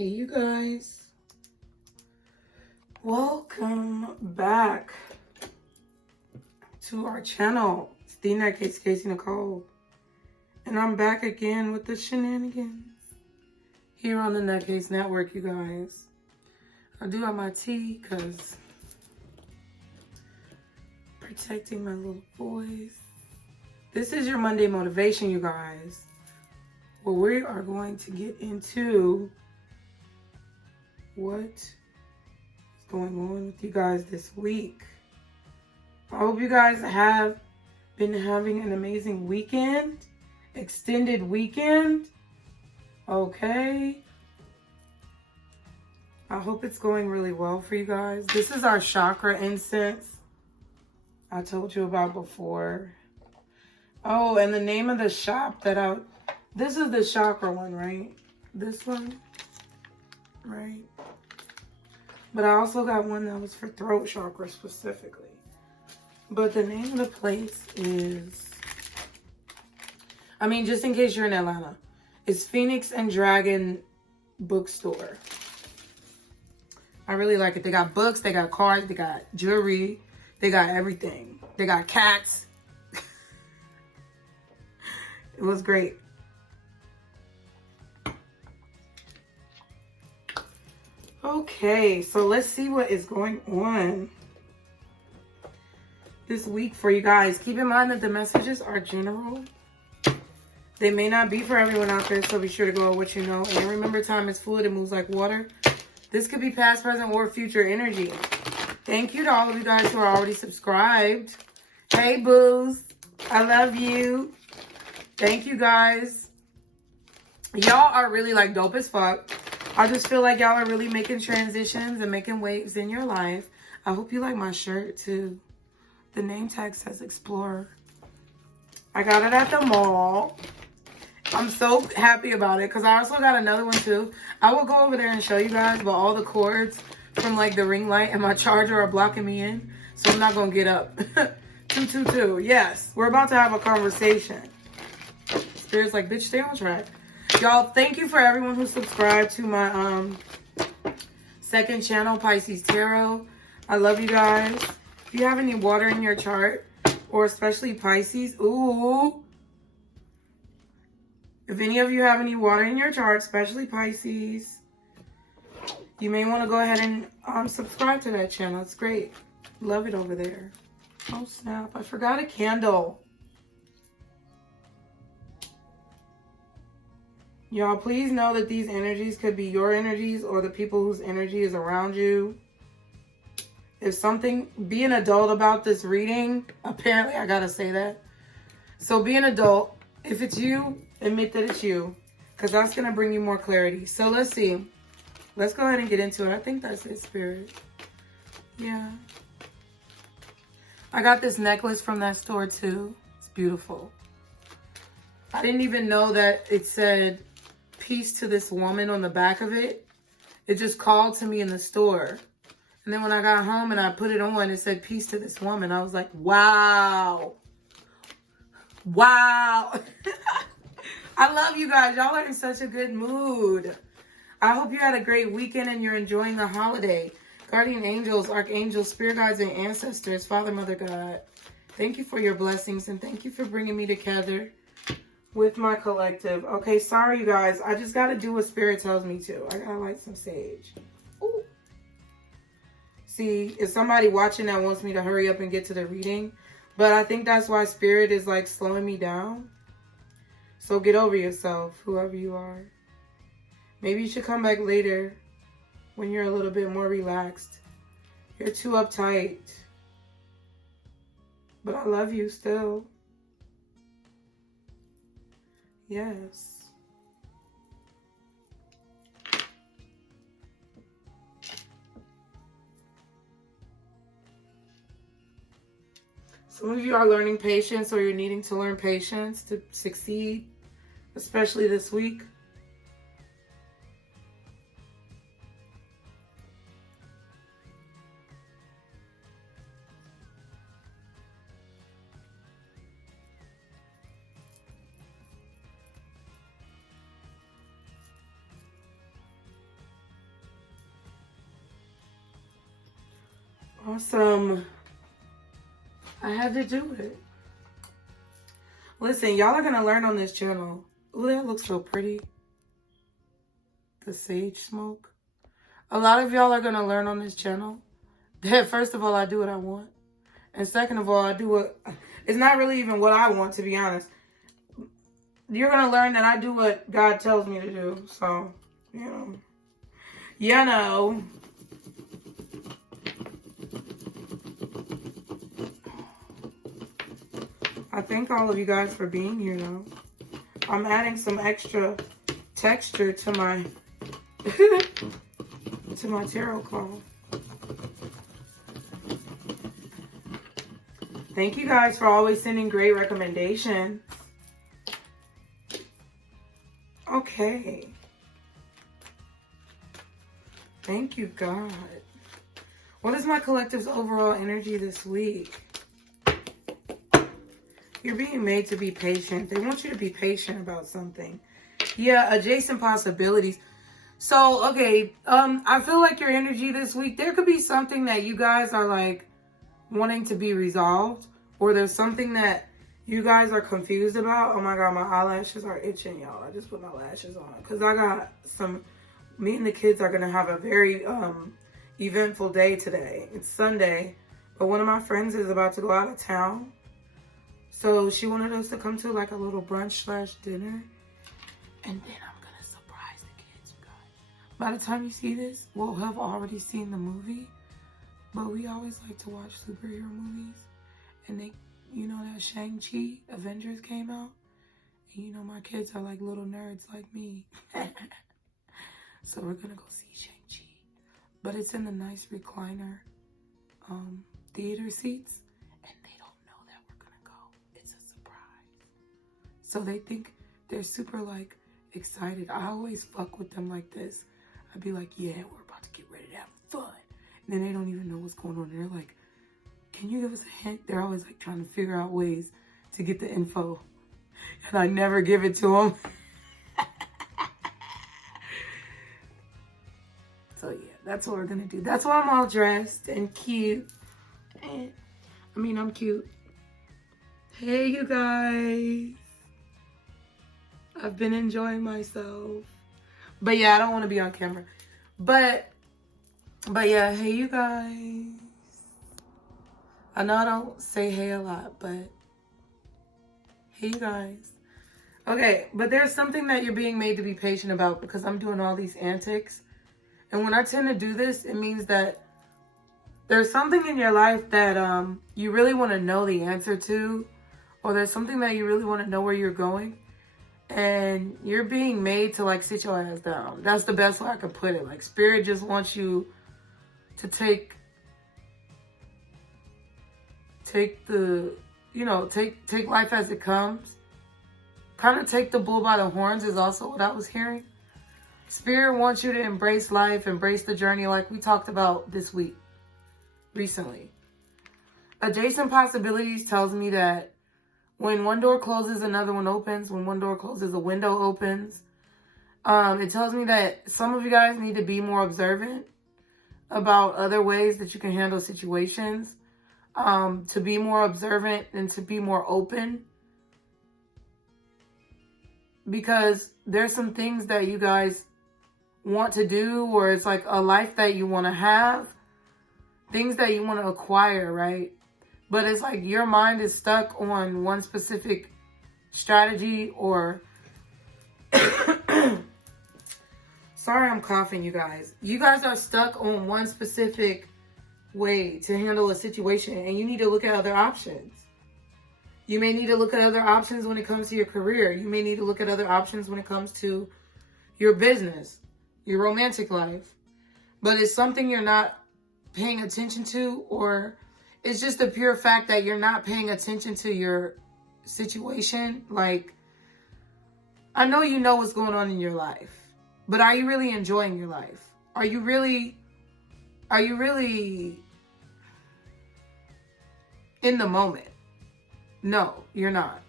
Hey, you guys. Welcome back to our channel. It's TheNutCase, Casey Nicole. And I'm back again with the shenanigans here on the NutCase Network, you guys. I do have my tea because protecting my little voice. This is your Monday motivation, you guys. Well, we are going to get into what is going on with you guys this week. I hope you guys have been having an amazing weekend, extended weekend. Okay. I hope it's going really well for you guys. This is our chakra incense I told you about before. Oh, and the name of the shop that this is the chakra one, right? This one, right? But I also got one that was for throat chakra specifically. But the name of the place is, just in case you're in Atlanta, it's Phoenix and Dragon Bookstore. I really like it. They got books, they got cards, they got jewelry, they got everything. They got cats. It was great. Okay, so let's see what is going on this week for you guys. Keep in mind that the messages are general. They may not be for everyone out there, so be sure to go with what you know. And remember, time is fluid. It moves like water. This could be past, present, or future energy. Thank you to all of you guys who are already subscribed. Hey, boos. I love you. Thank you, guys. Y'all are really, dope as fuck. I just feel like y'all are really making transitions and making waves in your life. I hope you like my shirt, too. The name tag says Explorer. I got it at the mall. I'm so happy about it because I also got another one, too. I will go over there and show you guys, but all the cords from, the ring light and my charger are blocking me in, so I'm not going to get up. 222. Yes, we're about to have a conversation. Spirit's like, bitch, stay on track. Y'all, thank you for everyone who subscribed to my second channel, Pisces Tarot. I love you guys. If you have any water in your chart, or especially Pisces, ooh. If any of you have any water in your chart, especially Pisces, you may want to go ahead and subscribe to that channel. It's great. Love it over there. Oh, snap. I forgot a candle. Y'all, please know that these energies could be your energies or the people whose energy is around you. If something, be an adult about this reading. Apparently, I gotta say that. So be an adult. If it's you, admit that it's you. Because that's gonna bring you more clarity. So let's see. Let's go ahead and get into it. I think that's it, Spirit. Yeah. I got this necklace from that store, too. It's beautiful. I didn't even know that it said peace to this woman on the back of it. It just called to me in the store. And then when I got home and I put it on, it said peace to this woman. I was like, wow. Wow. I love you guys. Y'all are in such a good mood. I hope you had a great weekend and you're enjoying the holiday. Guardian angels, archangels, spirit guides, and ancestors, Father, Mother, God, thank you for your blessings and thank you for bringing me together with my collective. Okay, sorry, you guys. I just got to do what Spirit tells me to. I got to light some sage. Ooh. See, it's somebody watching that wants me to hurry up and get to the reading. But I think that's why Spirit is, slowing me down. So get over yourself, whoever you are. Maybe you should come back later when you're a little bit more relaxed. You're too uptight. But I love you still. Yes. Some of you are learning patience or you're needing to learn patience to succeed, especially this week. Awesome. I had to do it. Listen, y'all are going to learn on this channel. Ooh, that looks so pretty. The sage smoke. A lot of y'all are going to learn on this channel that, first of all, I do what I want. And second of all, I do what... It's not really even what I want, to be honest. You're going to learn that I do what God tells me to do. So, you know. You know. I thank all of you guys for being here, though. I'm adding some extra texture to my to my tarot card. Thank you guys for always sending great recommendations. Okay. Thank you, God. What is my collective's overall energy this week? You're being made to be patient. They want you to be patient about something. Yeah, adjacent possibilities. So, okay, I feel like your energy this week, there could be something that you guys are like wanting to be resolved, or there's something that you guys are confused about. Oh my God, my eyelashes are itching, y'all. I just put my lashes on because I got some, me and the kids are going to have a very eventful day today. It's Sunday, but one of my friends is about to go out of town. So she wanted us to come to like a little brunch / dinner. And then I'm going to surprise the kids, you guys. By the time you see this, we'll have already seen the movie. But we always like to watch superhero movies. And they, you know that Shang-Chi Avengers came out? And you know my kids are like little nerds like me. So we're going to go see Shang-Chi. But it's in the nice recliner theater seats. So they think they're super, like, excited. I always fuck with them like this. I'd be like, yeah, we're about to get ready to have fun. And then they don't even know what's going on. They're like, can you give us a hint? They're always, like, trying to figure out ways to get the info. And I never give it to them. So, yeah, that's what we're going to do. That's why I'm all dressed and cute. I'm cute. Hey, you guys. I've been enjoying myself. But yeah, I don't want to be on camera. But yeah, hey you guys. I know I don't say hey a lot, but hey you guys. Okay, but there's something that you're being made to be patient about because I'm doing all these antics. And when I tend to do this, it means that there's something in your life that you really want to know the answer to, or there's something that you really want to know where you're going. And you're being made to like sit your ass down. That's the best way I could put it. Like spirit just wants you to take the, you know, take life as it comes. Kind of take the bull by the horns is also what I was hearing. Spirit wants you to embrace life, embrace the journey like we talked about this week, recently. Adjacent possibilities tells me that when one door closes, another one opens. When one door closes, a window opens. It tells me that some of you guys need to be more observant about other ways that you can handle situations. To be more observant and to be more open. Because there's some things that you guys want to do, or it's like a life that you want to have. Things that you want to acquire, right? But it's like your mind is stuck on one specific strategy or... Sorry, I'm coughing, you guys. You guys are stuck on one specific way to handle a situation, and you need to look at other options. You may need to look at other options when it comes to your career. You may need to look at other options when it comes to your business, your romantic life. But it's something you're not paying attention to, or... it's just the pure fact that you're not paying attention to your situation. Like, I know you know what's going on in your life, but are you really enjoying your life? Are you really in the moment? No, you're not.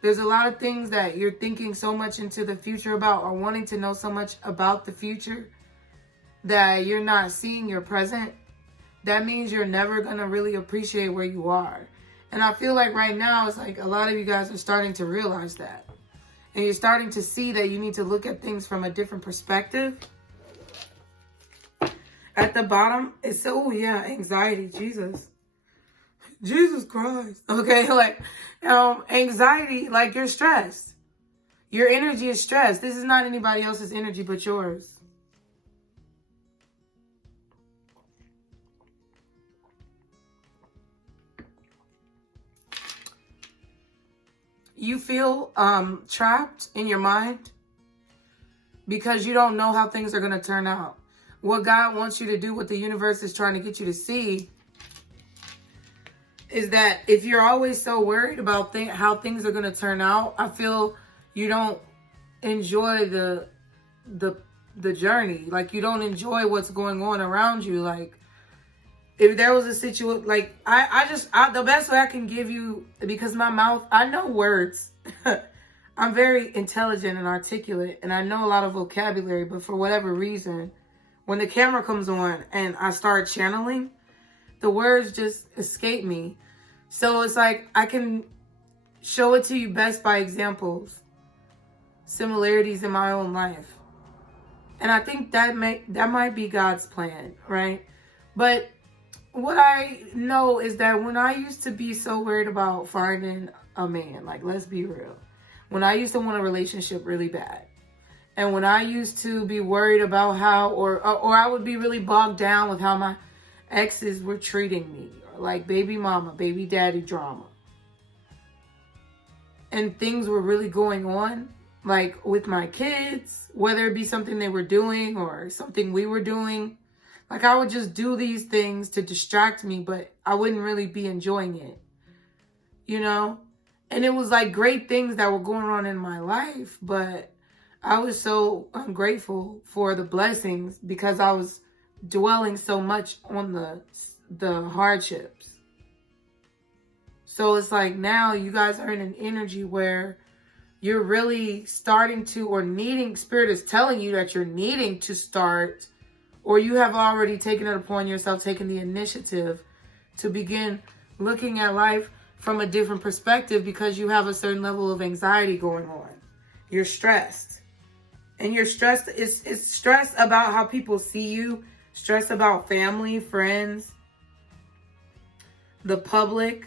There's a lot of things that you're thinking so much into the future about, or wanting to know so much about the future, that you're not seeing your present. that means you're never going to really appreciate where you are. And I feel like right now, it's like a lot of you guys are starting to realize that. And you're starting to see that you need to look at things from a different perspective. At the bottom, it's, oh yeah, anxiety, Jesus Christ. Okay, like, anxiety, like you're stressed. Your energy is stressed. This is not anybody else's energy but yours. You feel trapped in your mind because you don't know how things are going to turn out. What God wants you to do, what the universe is trying to get you to see, is that if you're always so worried about how things are going to turn out, I feel you don't enjoy the journey. Like, you don't enjoy what's going on around you. Like, if there was a situation, like, the best way I can give you, because my mouth, I know words. I'm very intelligent and articulate, and I know a lot of vocabulary, but for whatever reason, when the camera comes on and I start channeling, the words just escape me. So it's like I can show it to you best by examples, similarities in my own life. And I think that might be God's plan, right? But what I know is that when I used to be so worried about finding a man, like, let's be real, when I used to want a relationship really bad, and when I used to be worried about how, or I would be really bogged down with how my exes were treating me, like baby mama, baby daddy drama, and things were really going on, like with my kids, whether it be something they were doing or something we were doing. Like, I would just do these things to distract me, but I wouldn't really be enjoying it, you know? And it was like great things that were going on in my life, but I was so ungrateful for the blessings because I was dwelling so much on the hardships. So it's like now you guys are in an energy where you're really starting to, or needing, Spirit is telling you that you're needing to start, or you have already taken it upon yourself, taken the initiative to begin looking at life from a different perspective because you have a certain level of anxiety going on. You're stressed. And you're stressed, it's stress about how people see you, stress about family, friends, the public,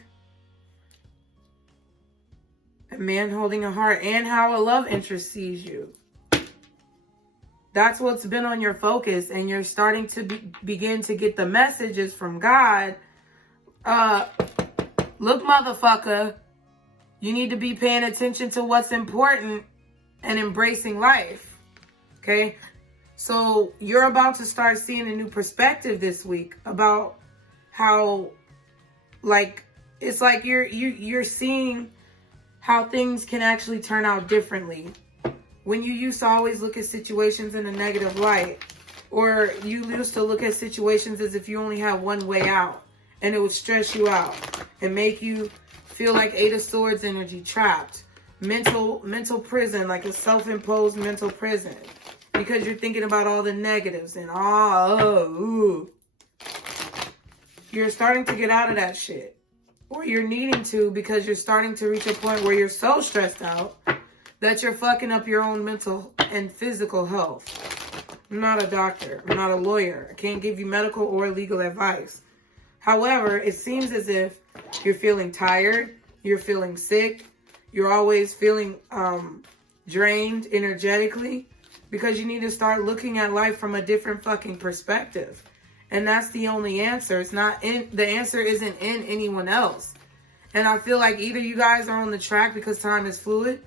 a man holding a heart, and how a love interest sees you. That's what's been on your focus, and you're starting to begin to get the messages from God. Look, motherfucker, you need to be paying attention to what's important and embracing life. Okay? So you're about to start seeing a new perspective this week about how, like, it's like you're seeing how things can actually turn out differently. When you used to always look at situations in a negative light, or you used to look at situations as if you only have one way out, and it would stress you out and make you feel like Eight of Swords energy, trapped, mental prison, like a self-imposed mental prison, because you're thinking about all the negatives and you're starting to get out of that shit, or you're needing to, because you're starting to reach a point where you're so stressed out that you're fucking up your own mental and physical health. I'm not a doctor. I'm not a lawyer. I can't give you medical or legal advice. However, it seems as if you're feeling tired, you're feeling sick, you're always feeling drained energetically, because you need to start looking at life from a different fucking perspective. And that's the only answer. The answer isn't in anyone else. And I feel like either you guys are on the track, because time is fluid.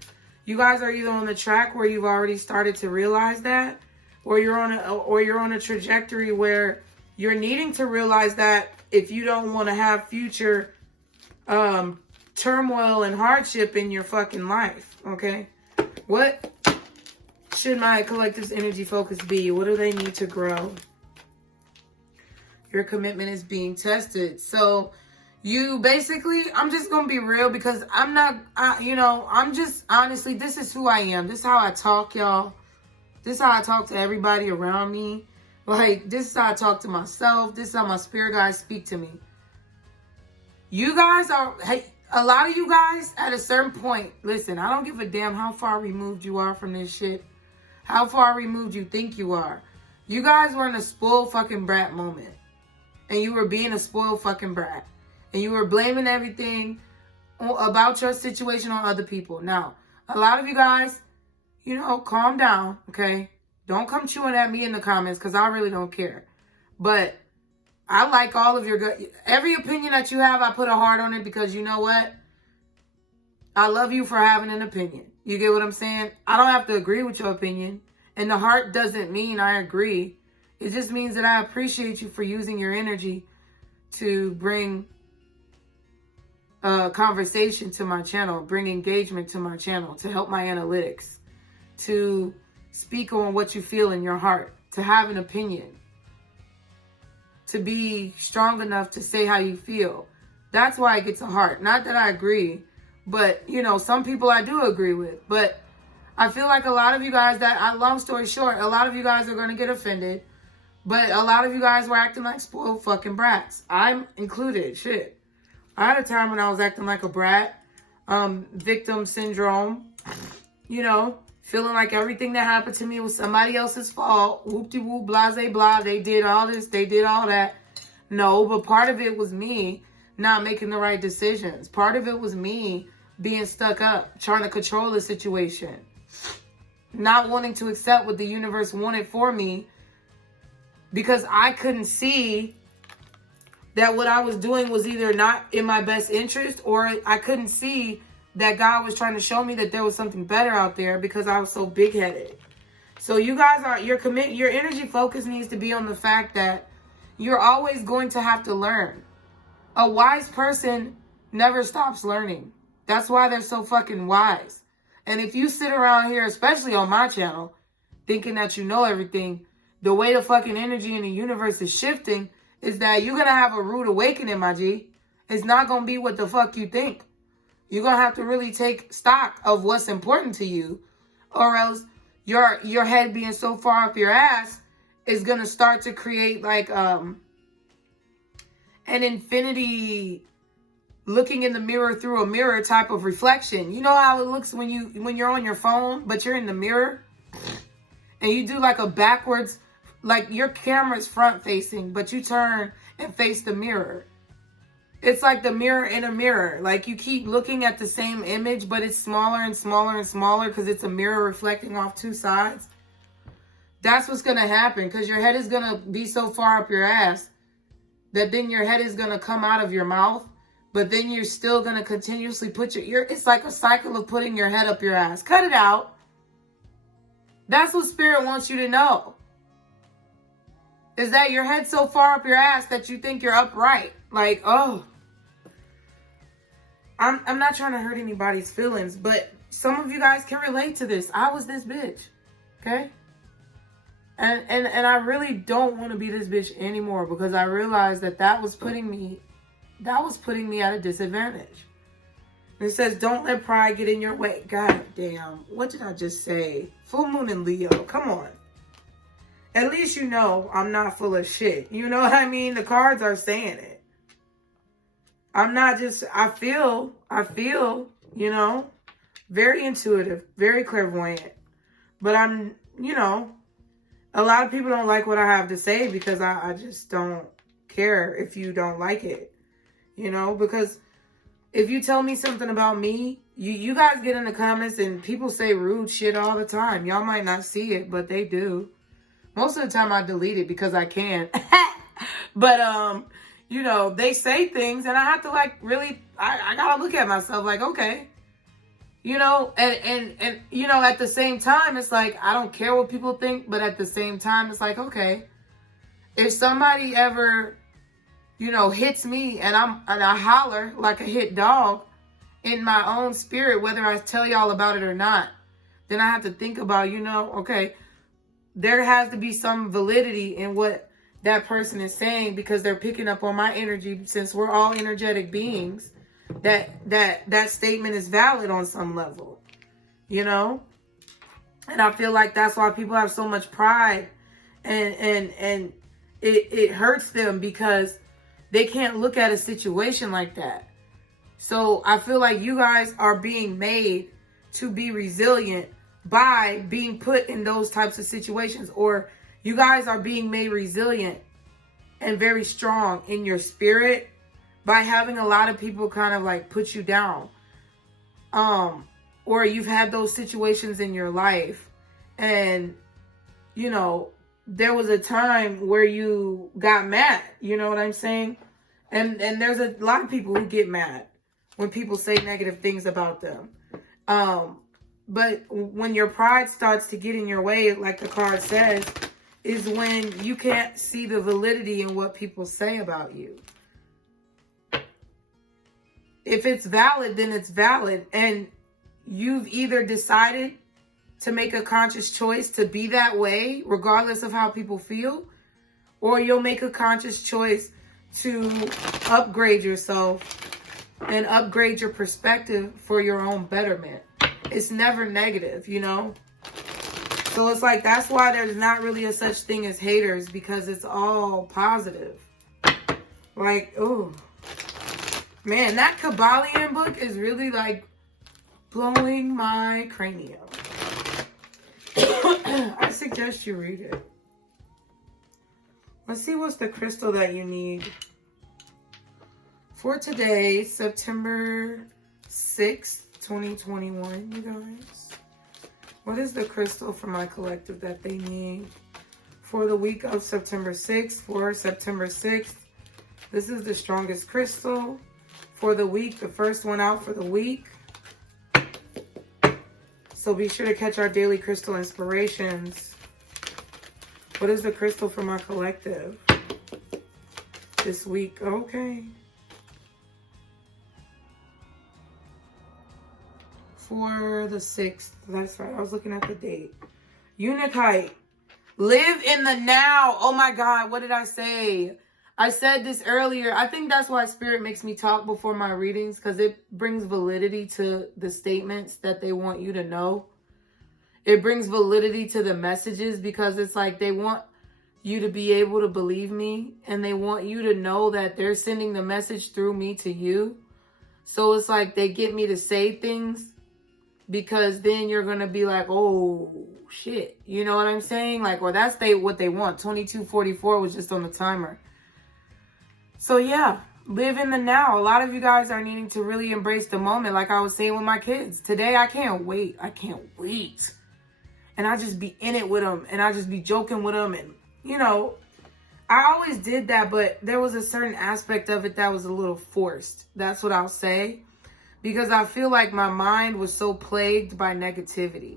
You guys are either on the track where you've already started to realize that, or you're on a trajectory where you're needing to realize that if you don't want to have future turmoil and hardship in your fucking life. Okay? What should my collective's energy focus be? What do they need to grow? Your commitment is being tested. So you basically, I'm just going to be real, because I'm just, honestly, this is who I am. This is how I talk, y'all. This is how I talk to everybody around me. Like, this is how I talk to myself. This is how my spirit guides speak to me. You guys are, hey, a lot of you guys at a certain point, listen, I don't give a damn how far removed you are from this shit. How far removed you think you are. You guys were in a spoiled fucking brat moment. And you were being a spoiled fucking brat. And you were blaming everything about your situation on other people. Now, a lot of you guys, you know, calm down, okay? Don't come chewing at me in the comments because I really don't care. But I like all of your good... Every opinion that you have, I put a heart on it because you know what? I love you for having an opinion. You get what I'm saying? I don't have to agree with your opinion. And the heart doesn't mean I agree. It just means that I appreciate you for using your energy to bring conversation to my channel, bring engagement to my channel, to help my analytics, to speak on what you feel in your heart, to have an opinion, to be strong enough to say how you feel. That's why it gets a heart. Not that I agree, but, you know, some people I do agree with. But I feel like a lot of you guys long story short, a lot of you guys are going to get offended. But a lot of you guys were acting like spoiled fucking brats. I'm included. Shit. I had a time when I was acting like a brat. Victim syndrome. You know, feeling like everything that happened to me was somebody else's fault. Whoop-de-whoop, blase, blah. They did all this. They did all that. No, but part of it was me not making the right decisions. Part of it was me being stuck up, trying to control the situation. Not wanting to accept what the universe wanted for me because I couldn't see that what I was doing was either not in my best interest or I couldn't see that God was trying to show me that there was something better out there because I was so big-headed. So you guys are, your energy focus needs to be on the fact that you're always going to have to learn. A wise person never stops learning. That's why they're so fucking wise. And if you sit around here, especially on my channel, thinking that you know everything, the way the fucking energy in the universe is shifting is that you're going to have a rude awakening, my G. It's not going to be what the fuck you think. You're going to have to really take stock of what's important to you, or else your head being so far up your ass is going to start to create like an infinity looking in the mirror through a mirror type of reflection. You know how it looks when you're on your phone, but you're in the mirror and you do like a backwards, like your camera's front facing, but you turn and face the mirror. It's like the mirror in a mirror. Like you keep looking at the same image, but it's smaller and smaller and smaller because it's a mirror reflecting off two sides. That's what's going to happen because your head is going to be so far up your ass that then your head is going to come out of your mouth, but then you're still going to continuously put it's like a cycle of putting your head up your ass. Cut it out. That's what Spirit wants you to know. Is that your head's so far up your ass that you think you're upright. Like, oh. I'm not trying to hurt anybody's feelings, but some of you guys can relate to this. I was this bitch. Okay? And I really don't want to be this bitch anymore because I realized that was putting me at a disadvantage. It says, don't let pride get in your way. God damn. What did I just say? Full moon in Leo. Come on. At least you know I'm not full of shit. You know what I mean? The cards are saying it. I'm not just, I feel, you know, very intuitive, very clairvoyant. But I'm, you know, a lot of people don't like what I have to say because I just don't care if you don't like it. You know, because if you tell me something about me, you guys get in the comments and people say rude shit all the time. Y'all might not see it, but they do. Most of the time I delete it because I can. But, you know, they say things and I have to like really, I gotta look at myself like, okay. You know, and you know, at the same time, it's like, I don't care what people think, but at the same time, it's like, okay. If somebody ever, you know, hits me and I holler like a hit dog in my own spirit, whether I tell y'all about it or not, then I have to think about, you know, okay, there has to be some validity in what that person is saying because they're picking up on my energy. Since we're all energetic beings, that statement is valid on some level, you know? And I feel like that's why people have so much pride And it hurts them because they can't look at a situation like that. So I feel like you guys are being made to be resilient by being put in those types of situations, or you guys are being made resilient and very strong in your spirit by having a lot of people kind of like put you down. Or you've had those situations in your life and, you know, there was a time where you got mad, you know what I'm saying? And there's a lot of people who get mad when people say negative things about them. But when your pride starts to get in your way, like the card says, is when you can't see the validity in what people say about you. If it's valid, then it's valid. And you've either decided to make a conscious choice to be that way, regardless of how people feel, or you'll make a conscious choice to upgrade yourself and upgrade your perspective for your own betterment. It's never negative, you know? So it's like, that's why there's not really a such thing as haters, because it's all positive. Like, ooh. Man, that Kabbalion book is really like blowing my cranium. I suggest you read it. Let's see what's the crystal that you need for today, September 6th, 2021, you guys. What is the crystal for my collective that they need for the week of September 6th? For September 6th, this is the strongest crystal for the week, the first one out for the week. So be sure to catch our daily crystal inspirations. What is the crystal for my collective this week? Okay. For the 6th. That's right. I was looking at the date. Unakite. Live in the now. Oh my God. What did I say? I said this earlier. I think that's why Spirit makes me talk before my readings, because it brings validity to the statements that they want you to know. It brings validity to the messages, because it's like they want you to be able to believe me, and they want you to know that they're sending the message through me to you. So it's like they get me to say things, because then you're going to be like, oh shit. You know what I'm saying? Like, well, that's what they want. 2244 was just on the timer. So yeah, live in the now. A lot of you guys are needing to really embrace the moment. Like I was saying with my kids today, I can't wait. I can't wait. And I just be in it with them, and I just be joking with them. And, you know, I always did that, but there was a certain aspect of it that was a little forced. That's what I'll say. Because I feel like my mind was so plagued by negativity.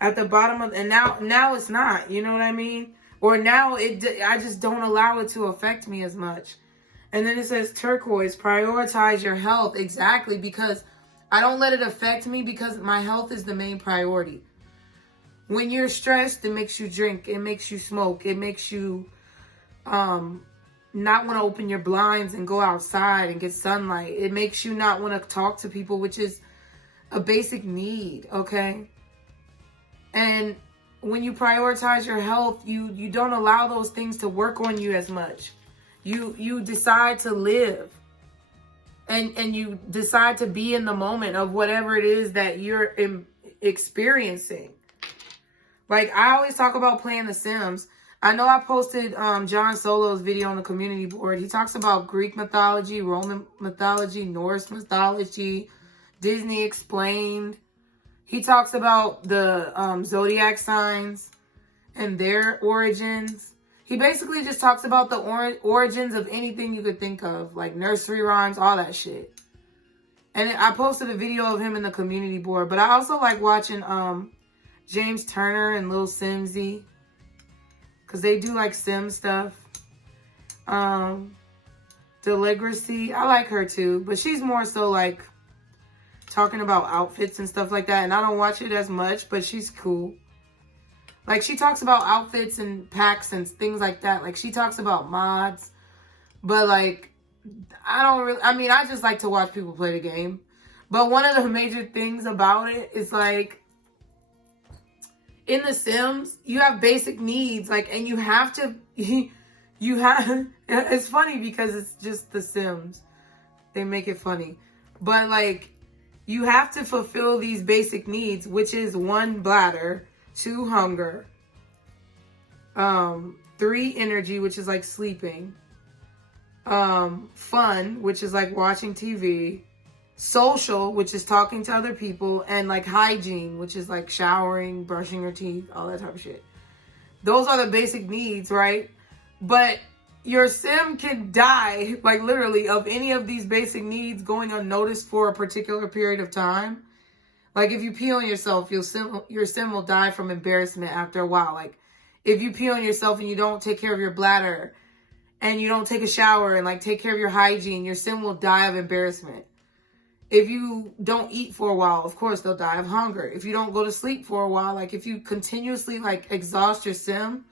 At the bottom of, and now it's not, you know what I mean? Or now I just don't allow it to affect me as much. And then it says turquoise, prioritize your health. Exactly, because I don't let it affect me, because my health is the main priority. When you're stressed, it makes you drink. It makes you smoke. It makes you not want to open your blinds and go outside and get sunlight. It makes you not want to talk to people, which is a basic need, okay? And when you prioritize your health, you don't allow those things to work on you as much. You decide to live, and you decide to be in the moment of whatever it is that you're experiencing. Like, I always talk about playing The Sims. I know I posted John Solo's video on the community board. He talks about Greek mythology, Roman mythology, Norse mythology, Disney Explained. He talks about the zodiac signs and their origins. He basically just talks about the origins of anything you could think of, like nursery rhymes, all that shit. And I posted a video of him in the community board. But I also like watching James Turner and Lil Simsy, because they do like sim stuff. Deligracy, I like her too, but she's more so like talking about outfits and stuff like that, and I don't watch it as much, but she's cool. Like, she talks about outfits and packs and things like that. Like, she talks about mods, but like, I just like to watch people play the game. But one of the major things about it is like, in The Sims, you have basic needs, like, and you have to, you have, it's funny because it's just The Sims. They make it funny. But, like, you have to fulfill these basic needs, which is 1, bladder, 2, hunger, 3, energy, which is like sleeping, fun, which is like watching TV, social, which is talking to other people, and like hygiene, which is like showering, brushing your teeth, all that type of shit. Those are the basic needs, right? But your sim can die, like literally, of any of these basic needs going unnoticed for a particular period of time. Like if you pee on yourself, your sim will die from embarrassment after a while. Like if you pee on yourself and you don't take care of your bladder and you don't take a shower and like take care of your hygiene, your sim will die of embarrassment. If you don't eat for a while, of course, they'll die of hunger. If you don't go to sleep for a while, like if you continuously like exhaust your sim,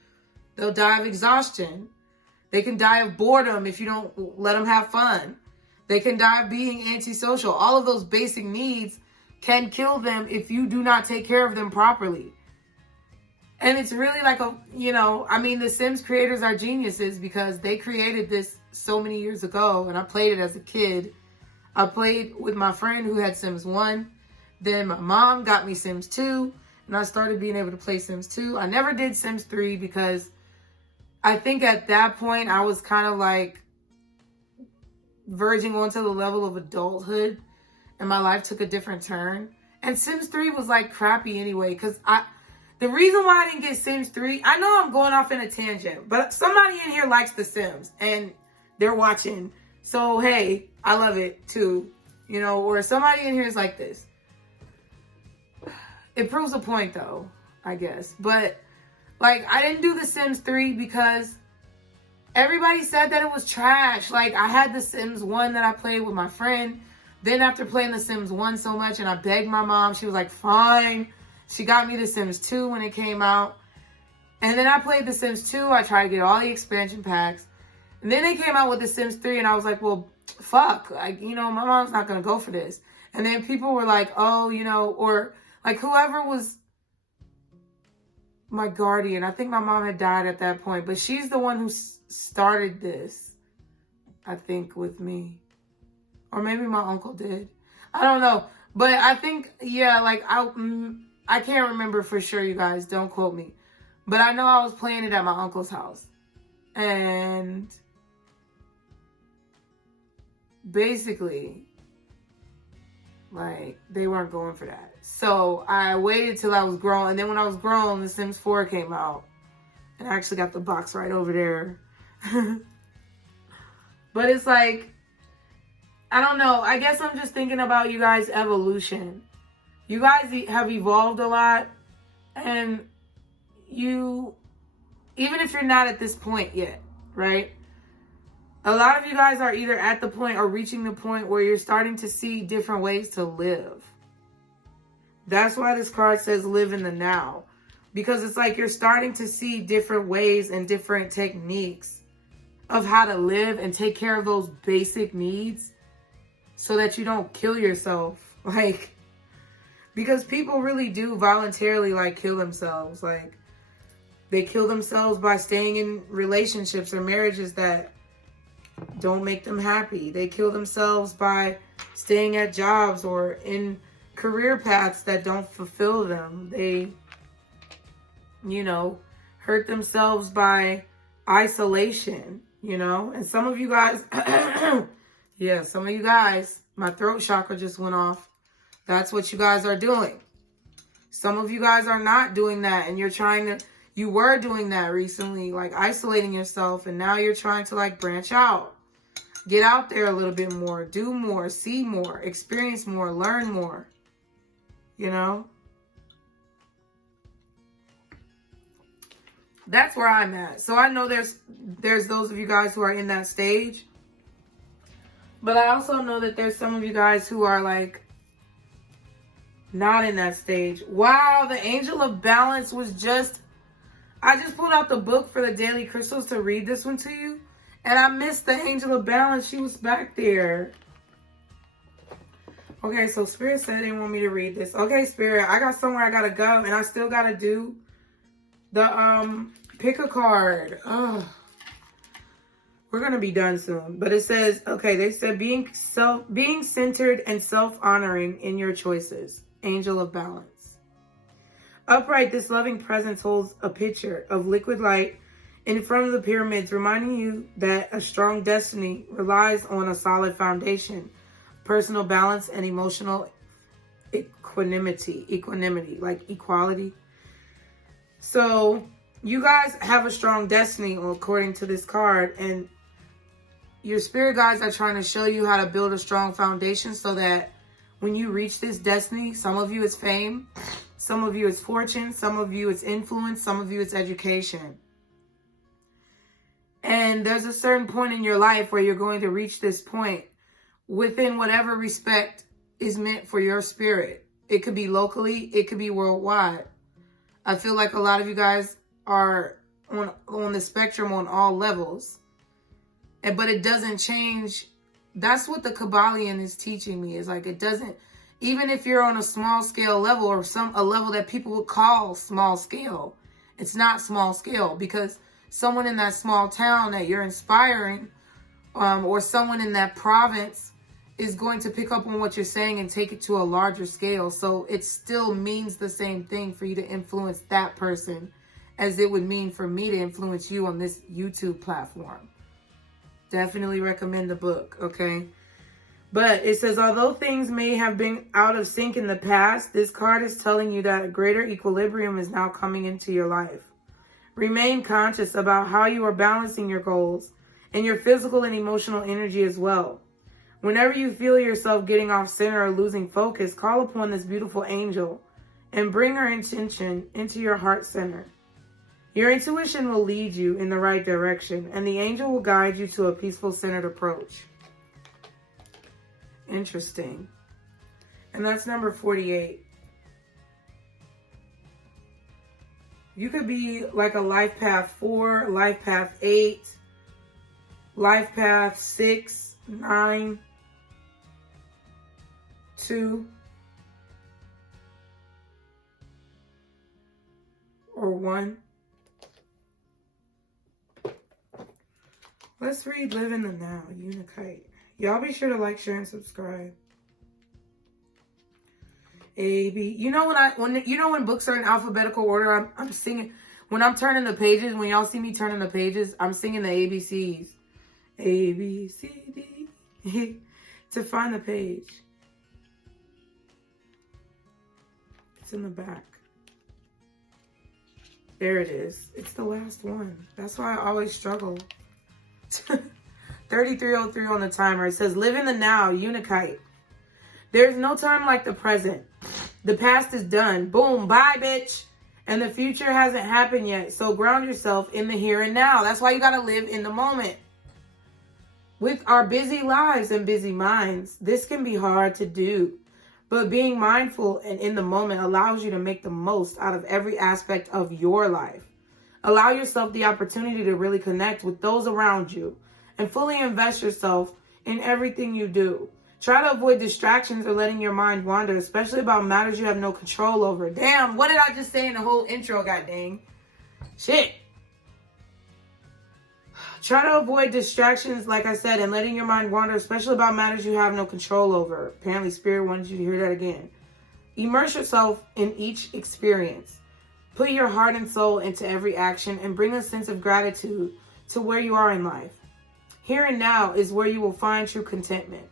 they'll die of exhaustion. They can die of boredom if you don't let them have fun. They can die of being antisocial. All of those basic needs can kill them if you do not take care of them properly. And it's really like a, you know, I mean, the Sims creators are geniuses because they created this so many years ago, and I played it as a kid. I played with my friend who had Sims 1. Then my mom got me Sims 2, and I started being able to play Sims 2. I never did Sims 3 because I think at that point I was kind of like verging onto the level of adulthood, and my life took a different turn. And Sims 3 was like crappy anyway, because the reason why I didn't get Sims 3, I know I'm going off in a tangent, but somebody in here likes The Sims and they're watching. So, hey, I love it too, you know, or somebody in here is like this. It proves a point though, I guess. But like, I didn't do The Sims 3 because everybody said that it was trash. Like, I had The Sims 1 that I played with my friend. Then after playing The Sims 1 so much and I begged my mom, she was like, fine. She got me The Sims 2 when it came out. And then I played The Sims 2. I tried to get all the expansion packs. And then they came out with The Sims 3 and I was like, well, fuck. Like, you know, my mom's not going to go for this. And then people were like, oh, you know, or like whoever was my guardian. I think my mom had died at that point. But she's the one who started this, I think, with me. Or maybe my uncle did. I don't know. But I think, yeah, like, I can't remember for sure, you guys. Don't quote me. But I know I was playing it at my uncle's house. And basically, like, they weren't going for that. So I waited till I was grown. And then when I was grown, The Sims 4 came out. And I actually got the box right over there. But it's like, I don't know. I guess I'm just thinking about you guys' evolution. You guys have evolved a lot. And you, even if you're not at this point yet, right? A lot of you guys are either at the point or reaching the point where you're starting to see different ways to live. That's why this card says live in the now. Because it's like you're starting to see different ways and different techniques of how to live and take care of those basic needs so that you don't kill yourself. Like, because people really do voluntarily like kill themselves. Like, they kill themselves by staying in relationships or marriages that don't make them happy. They kill themselves by staying at jobs or in career paths that don't fulfill them. They, you know, hurt themselves by isolation, you know. And some of you guys, yeah, some of you guys, my throat chakra just went off. That's what you guys are doing. Some of you guys are not doing that, and you're trying to, you were doing that recently, like isolating yourself, and now you're trying to like branch out. Get out there a little bit more, do more, see more, experience more, learn more, you know? That's where I'm at. So I know there's those of you guys who are in that stage, but I also know that there's some of you guys who are like not in that stage. Wow, the Angel of Balance was just, I just pulled out the book for the Daily Crystals to read this one to you. And I missed the Angel of Balance. She was back there. Okay, so Spirit said they didn't want me to read this. Okay, Spirit, I got somewhere I got to go. And I still got to do Pick a card. Oh, we're gonna be done soon. But it says, okay, they said being centered and self-honoring in your choices. Angel of Balance. Upright, this loving presence holds a picture of liquid light in front of the pyramids, reminding you that a strong destiny relies on a solid foundation, personal balance, and emotional equanimity, like equality. So you guys have a strong destiny according to this card, and your spirit guides are trying to show you how to build a strong foundation so that when you reach this destiny, some of you it's fame, some of you it's fortune, some of you it's influence, some of you it's education. And there's a certain point in your life where you're going to reach this point within whatever respect is meant for your spirit. It could be locally, it could be worldwide. I feel like a lot of you guys are on the spectrum on all levels. But it doesn't change. That's what the Kabbalion is teaching me. Is like it doesn't, even if you're on a small scale level or a level that people would call small scale, it's not small scale, because someone in that small town that you're inspiring, or someone in that province is going to pick up on what you're saying and take it to a larger scale. So it still means the same thing for you to influence that person as it would mean for me to influence you on this YouTube platform. Definitely recommend the book, okay? But it says, although things may have been out of sync in the past, this card is telling you that a greater equilibrium is now coming into your life. Remain conscious about how you are balancing your goals and your physical and emotional energy as well. Whenever you feel yourself getting off center or losing focus, call upon this beautiful angel and bring her intention into your heart center. Your intuition will lead you in the right direction, and the angel will guide you to a peaceful, centered approach. Interesting. And that's number 48. You could be like a life path 4, life path 8, life path 6, 9, 2, or 1. Let's read Live in the Now, Unikite. Y'all be sure to like, share, and subscribe. A, B. You know when books are in alphabetical order, I'm singing. When I'm turning the pages, when y'all see me turning the pages, I'm singing the ABCs. A, B, C, D. To find the page. It's in the back. There it is. It's the last one. That's why I always struggle. 3303 on the timer. It says, live in the now, Unikite. There's no time like the present. The past is done. Boom, bye, bitch. And the future hasn't happened yet. So ground yourself in the here and now. That's why you got to live in the moment. With our busy lives and busy minds, this can be hard to do. But being mindful and in the moment allows you to make the most out of every aspect of your life. Allow yourself the opportunity to really connect with those around you and fully invest yourself in everything you do. Try to avoid distractions or letting your mind wander, especially about matters you have no control over. Damn, what did I just say in the whole intro, god dang? Shit. Try to avoid distractions, like I said, and letting your mind wander, especially about matters you have no control over. Apparently, Spirit wanted you to hear that again. Immerse yourself in each experience. Put your heart and soul into every action and bring a sense of gratitude to where you are in life. Here and now is where you will find true contentment.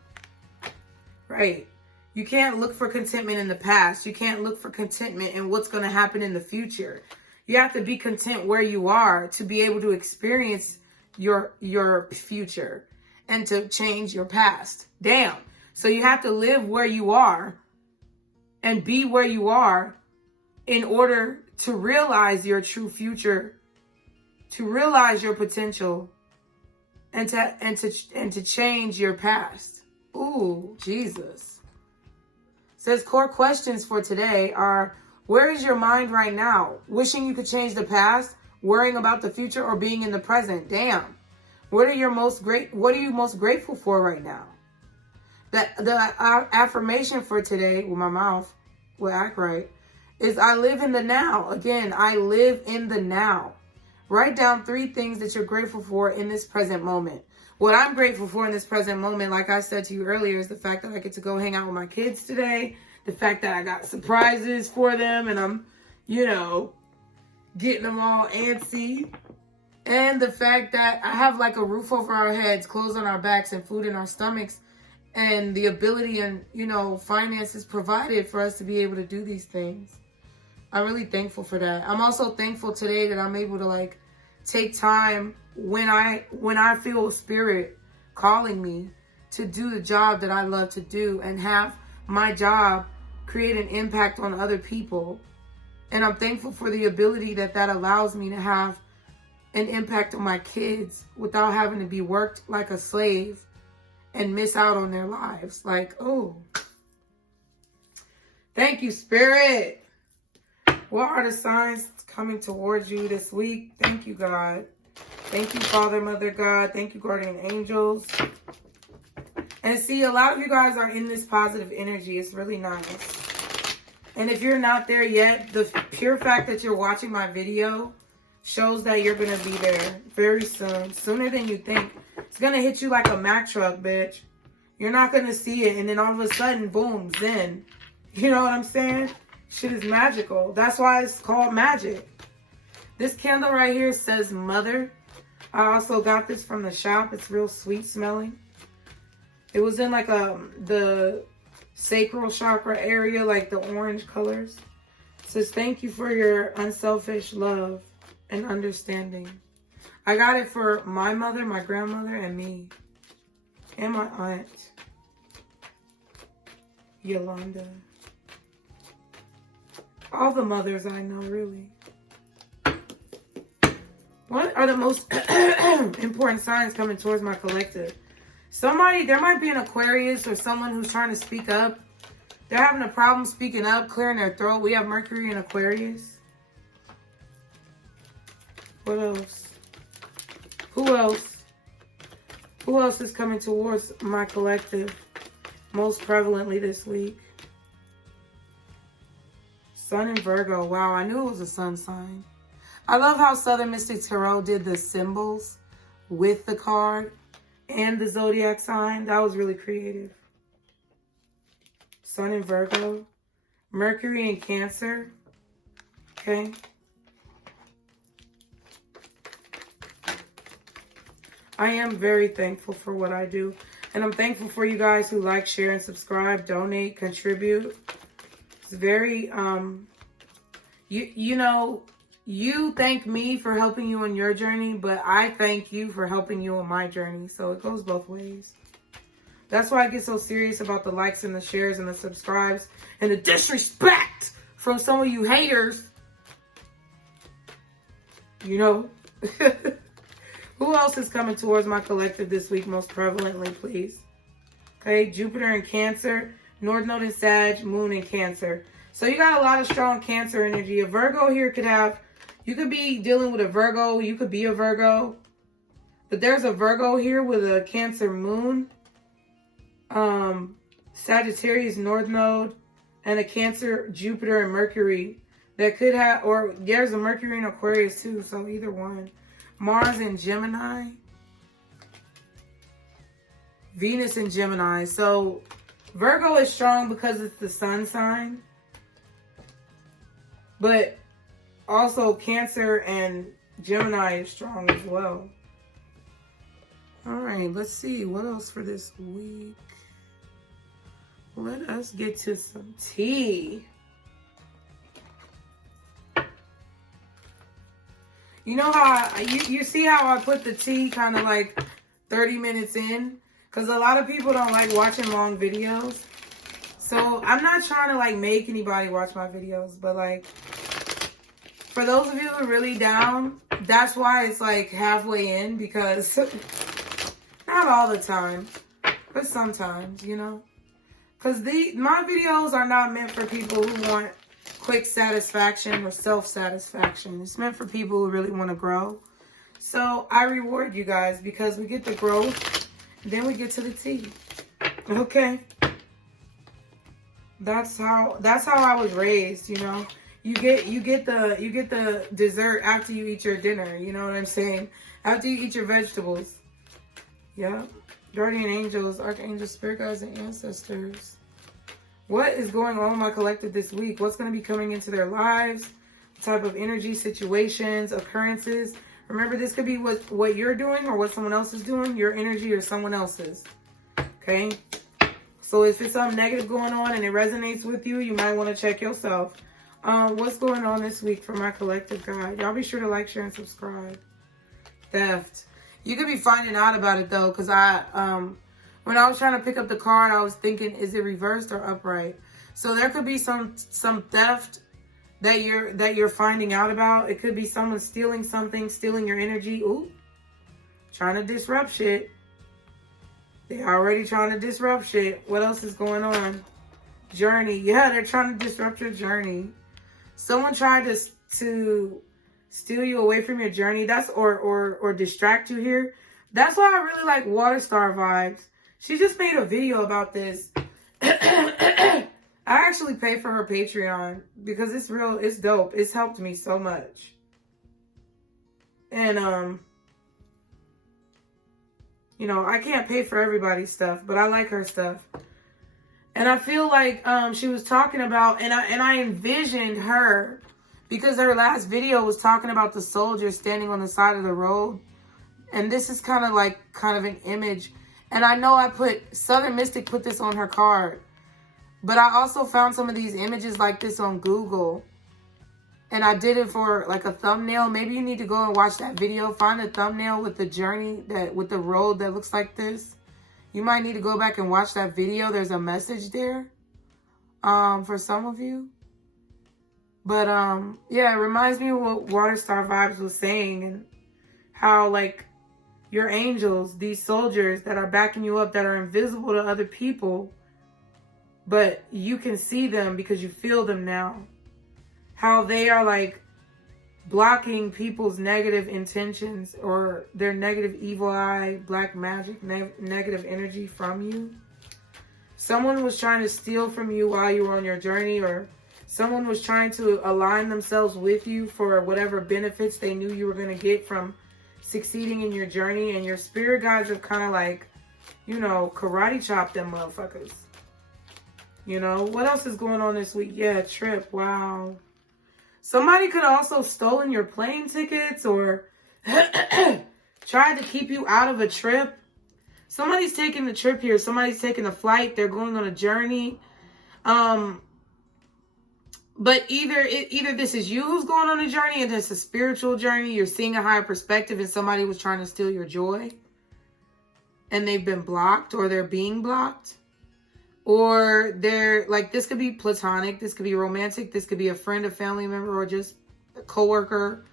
Right? You can't look for contentment in the past. You can't look for contentment in what's going to happen in the future. You have to be content where you are to be able to experience your future and to change your past. Damn. So you have to live where you are and be where you are in order to realize your true future, to realize your potential, and to change your past. Ooh, Jesus. Says core questions for today are, where is your mind right now? Wishing you could change the past, worrying about the future, or being in the present? Damn. What are you most grateful for right now? The affirmation for today, well, my mouth will act right, is I live in the now. Again, I live in the now. Write down 3 things that you're grateful for in this present moment. What I'm grateful for in this present moment, like I said to you earlier, is the fact that I get to go hang out with my kids today. The fact that I got surprises for them and I'm, you know, getting them all antsy. And the fact that I have like a roof over our heads, clothes on our backs, and food in our stomachs. And the ability and, you know, finances provided for us to be able to do these things. I'm really thankful for that. I'm also thankful today that I'm able to like take time when I feel spirit calling me to do the job that I love to do and have my job create an impact on other people. And I'm thankful for the ability that allows me to have an impact on my kids without having to be worked like a slave and miss out on their lives. Like, oh, thank you, Spirit. What are the signs coming towards you this week? Thank you, God. Thank you, Father, Mother, God. Thank you, Guardian Angels. And see, a lot of you guys are in this positive energy. It's really nice. And if you're not there yet, the pure fact that you're watching my video shows that you're going to be there very soon. Sooner than you think. It's going to hit you like a Mack truck, bitch. You're not going to see it. And then all of a sudden, boom, zen. You know what I'm saying? Shit is magical. That's why it's called magic. This candle right here says Mother. I also got this from the shop. It's real sweet smelling. It was in like the sacral chakra area, like the orange colors. It says, thank you for your unselfish love and understanding. I got it for my mother, my grandmother, and me. And my aunt, Yolanda. All the mothers I know, really. What are the most important signs coming towards my collective? There might be an Aquarius or someone who's trying to speak up. They're having a problem speaking up, clearing their throat. We have Mercury in Aquarius. What else? Who else? Who else is coming towards my collective most prevalently this week? Sun in Virgo. Wow, I knew it was a sun sign. I love how Southern Mystic Tarot did the symbols with the card and the zodiac sign. That was really creative. Sun in Virgo. Mercury in Cancer. Okay. I am very thankful for what I do. And I'm thankful for you guys who like, share, and subscribe, donate, contribute. It's very, you know, you thank me for helping you on your journey, but I thank you for helping you on my journey. So it goes both ways. That's why I get so serious about the likes and the shares and the subscribes and the disrespect from some of you haters. You know? Who else is coming towards my collective this week most prevalently, please? Okay, Jupiter in Cancer, North Node in Sag, Moon in Cancer. So you got a lot of strong Cancer energy. A Virgo here could have, you could be dealing with a Virgo, you could be a Virgo. But there's a Virgo here with a Cancer Moon, Sagittarius North Node, and a Cancer, Jupiter, and Mercury that could have, or there's a Mercury in Aquarius too, so either one. Mars in Gemini. Venus in Gemini. So Virgo is strong because it's the sun sign. But also Cancer and Gemini is strong as well. All right, let's see. What else for this week? Let us get to some tea. You know how you see how I put the tea kind of like 30 minutes in? Because a lot of people don't like watching long videos. So I'm not trying to like make anybody watch my videos. But like, for those of you who are really down, that's why it's like halfway in. Because not all the time, but sometimes, you know. Because my videos are not meant for people who want quick satisfaction or self-satisfaction. It's meant for people who really want to grow. So I reward you guys because we get the growth, then we get to the tea. Okay. That's how I was raised, you know. You get the dessert after you eat your dinner. You know what I'm saying? After you eat your vegetables. Yeah. Guardian angels, archangels, spirit guides, and ancestors. What is going on with my collective this week? What's going to be coming into their lives? What type of energy, situations, occurrences? Remember, this could be what you're doing or what someone else is doing, your energy or someone else's. Okay? So if it's something negative going on and it resonates with you, you might want to check yourself. What's going on this week for my collective guide? Y'all be sure to like, share, and subscribe. Theft. You could be finding out about it though, because when I was trying to pick up the card, I was thinking, is it reversed or upright? So there could be some theft that you're finding out about. It could be someone stealing something, stealing your energy. Ooh, trying to disrupt shit. They're already trying to disrupt shit. What else is going on? Journey. Yeah, they're trying to disrupt your journey. Someone tried to steal you away from your journey. That's or distract you here. That's why I really like Water Star vibes. She just made a video about this. I actually pay for her Patreon because it's real, it's dope. It's helped me so much. And you know, I can't pay for everybody's stuff, but I like her stuff. And I feel like she was talking about, and I envisioned her, because her last video was talking about the soldier standing on the side of the road. And this is kind of an image. And I know Southern Mystic put this on her card. But I also found some of these images like this on Google. And I did it for like a thumbnail. Maybe you need to go and watch that video. Find a thumbnail with the journey, with the road that looks like this. You might need to go back and watch that video. There's a message there for some of you. But yeah, it reminds me of what Water Star Vibes was saying, and how like your angels, these soldiers that are backing you up, that are invisible to other people, but you can see them because you feel them now. How they are like blocking people's negative intentions or their negative evil eye, black magic, negative energy from you. Someone was trying to steal from you while you were on your journey, or someone was trying to align themselves with you for whatever benefits they knew you were going to get from succeeding in your journey. And your spirit guides have kind of like, you know, karate chopped them motherfuckers. You know, what else is going on this week? Yeah, trip. Wow. Somebody could have also stolen your plane tickets or tried to keep you out of a trip. Somebody's taking the trip here. Somebody's taking a flight. They're going on a journey. But either this is you who's going on a journey and it's a spiritual journey. You're seeing a higher perspective and somebody was trying to steal your joy. And they've been blocked, or they're being blocked. Or they're like, this could be platonic. This could be romantic. This could be a friend, a family member, or just a coworker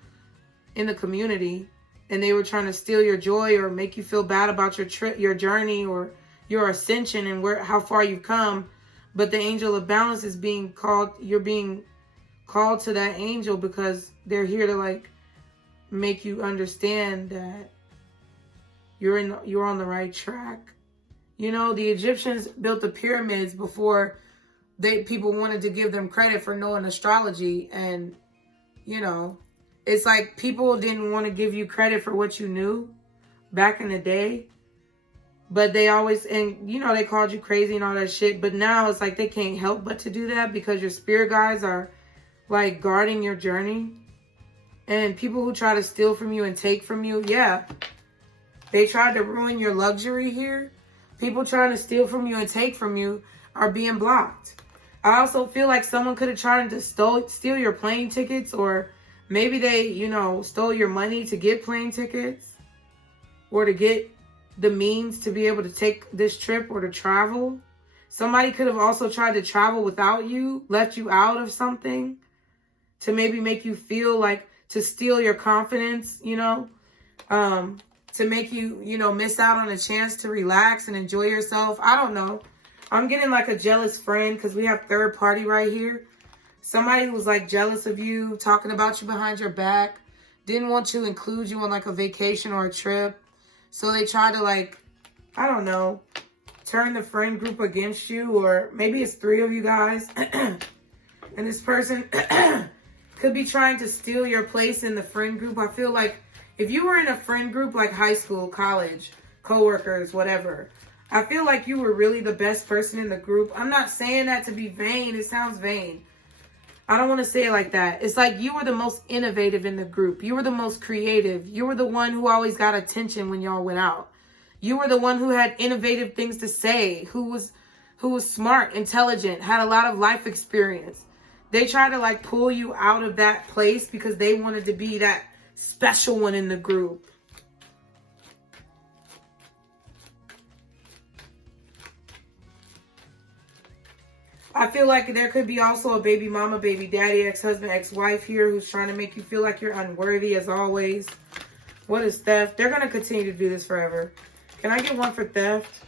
in the community. And they were trying to steal your joy or make you feel bad about your trip, your journey, or your ascension and how far you've come. But the angel of balance is being called, you're being called to that angel because they're here to like make you understand that you're on the right track. You know, the Egyptians built the pyramids before people wanted to give them credit for knowing astrology. And, you know, it's like people didn't want to give you credit for what you knew back in the day. But they always, and you know, they called you crazy and all that shit. But now it's like they can't help but to do that because your spirit guides are like guarding your journey. And people who try to steal from you and take from you, yeah, they tried to ruin your luxury here. People trying to steal from you and take from you are being blocked. I also feel like someone could have tried to steal your plane tickets, or maybe they, you know, stole your money to get plane tickets or to get the means to be able to take this trip or to travel. Somebody could have also tried to travel without you, left you out of something to maybe make you feel like, to steal your confidence, you know, to make you, you know, miss out on a chance to relax and enjoy yourself. I don't know. I'm getting like a jealous friend because we have third party right here. Somebody was like jealous of you, talking about you behind your back, didn't want to include you on like a vacation or a trip. So they tried to like, I don't know, turn the friend group against you, or maybe it's 3 of you guys. And this person could be trying to steal your place in the friend group. I feel like if you were in a friend group like high school, college, coworkers, whatever, I feel like you were really the best person in the group. I'm not saying that to be vain. It sounds vain. I don't want to say it like that. It's like you were the most innovative in the group. You were the most creative. You were the one who always got attention when y'all went out. You were the one who had innovative things to say, who was smart, intelligent, had a lot of life experience. They tried to like pull you out of that place because they wanted to be that special one in the group. I feel like there could be also a baby mama, baby daddy, ex-husband, ex-wife here who's trying to make you feel like you're unworthy as always. What is theft? They're going to continue to do this forever. Can I get one for theft?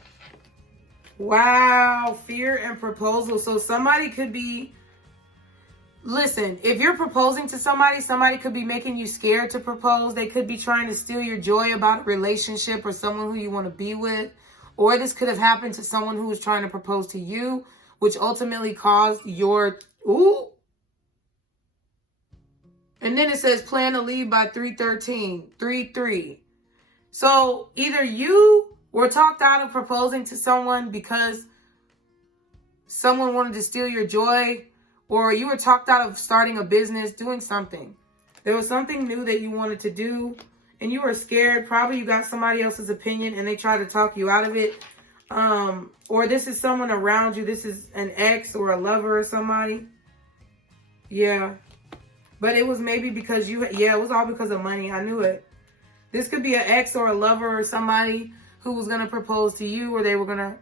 Wow. Fear and proposal. So somebody could be... Listen, if you're proposing to somebody, somebody could be making you scared to propose. They could be trying to steal your joy about a relationship or someone who you want to be with. Or this could have happened to someone who was trying to propose to you, which ultimately caused your... Ooh. And then it says plan to leave by 3/13, 3/3. So either you were talked out of proposing to someone because someone wanted to steal your joy, or you were talked out of starting a business, doing something. There was something new that you wanted to do, and you were scared. Probably you got somebody else's opinion, and they tried to talk you out of it. Or this is someone around you. This is an ex or a lover or somebody. Yeah. But it was maybe because it was all because of money. I knew it. This could be an ex or a lover or somebody who was going to propose to you, or they were going to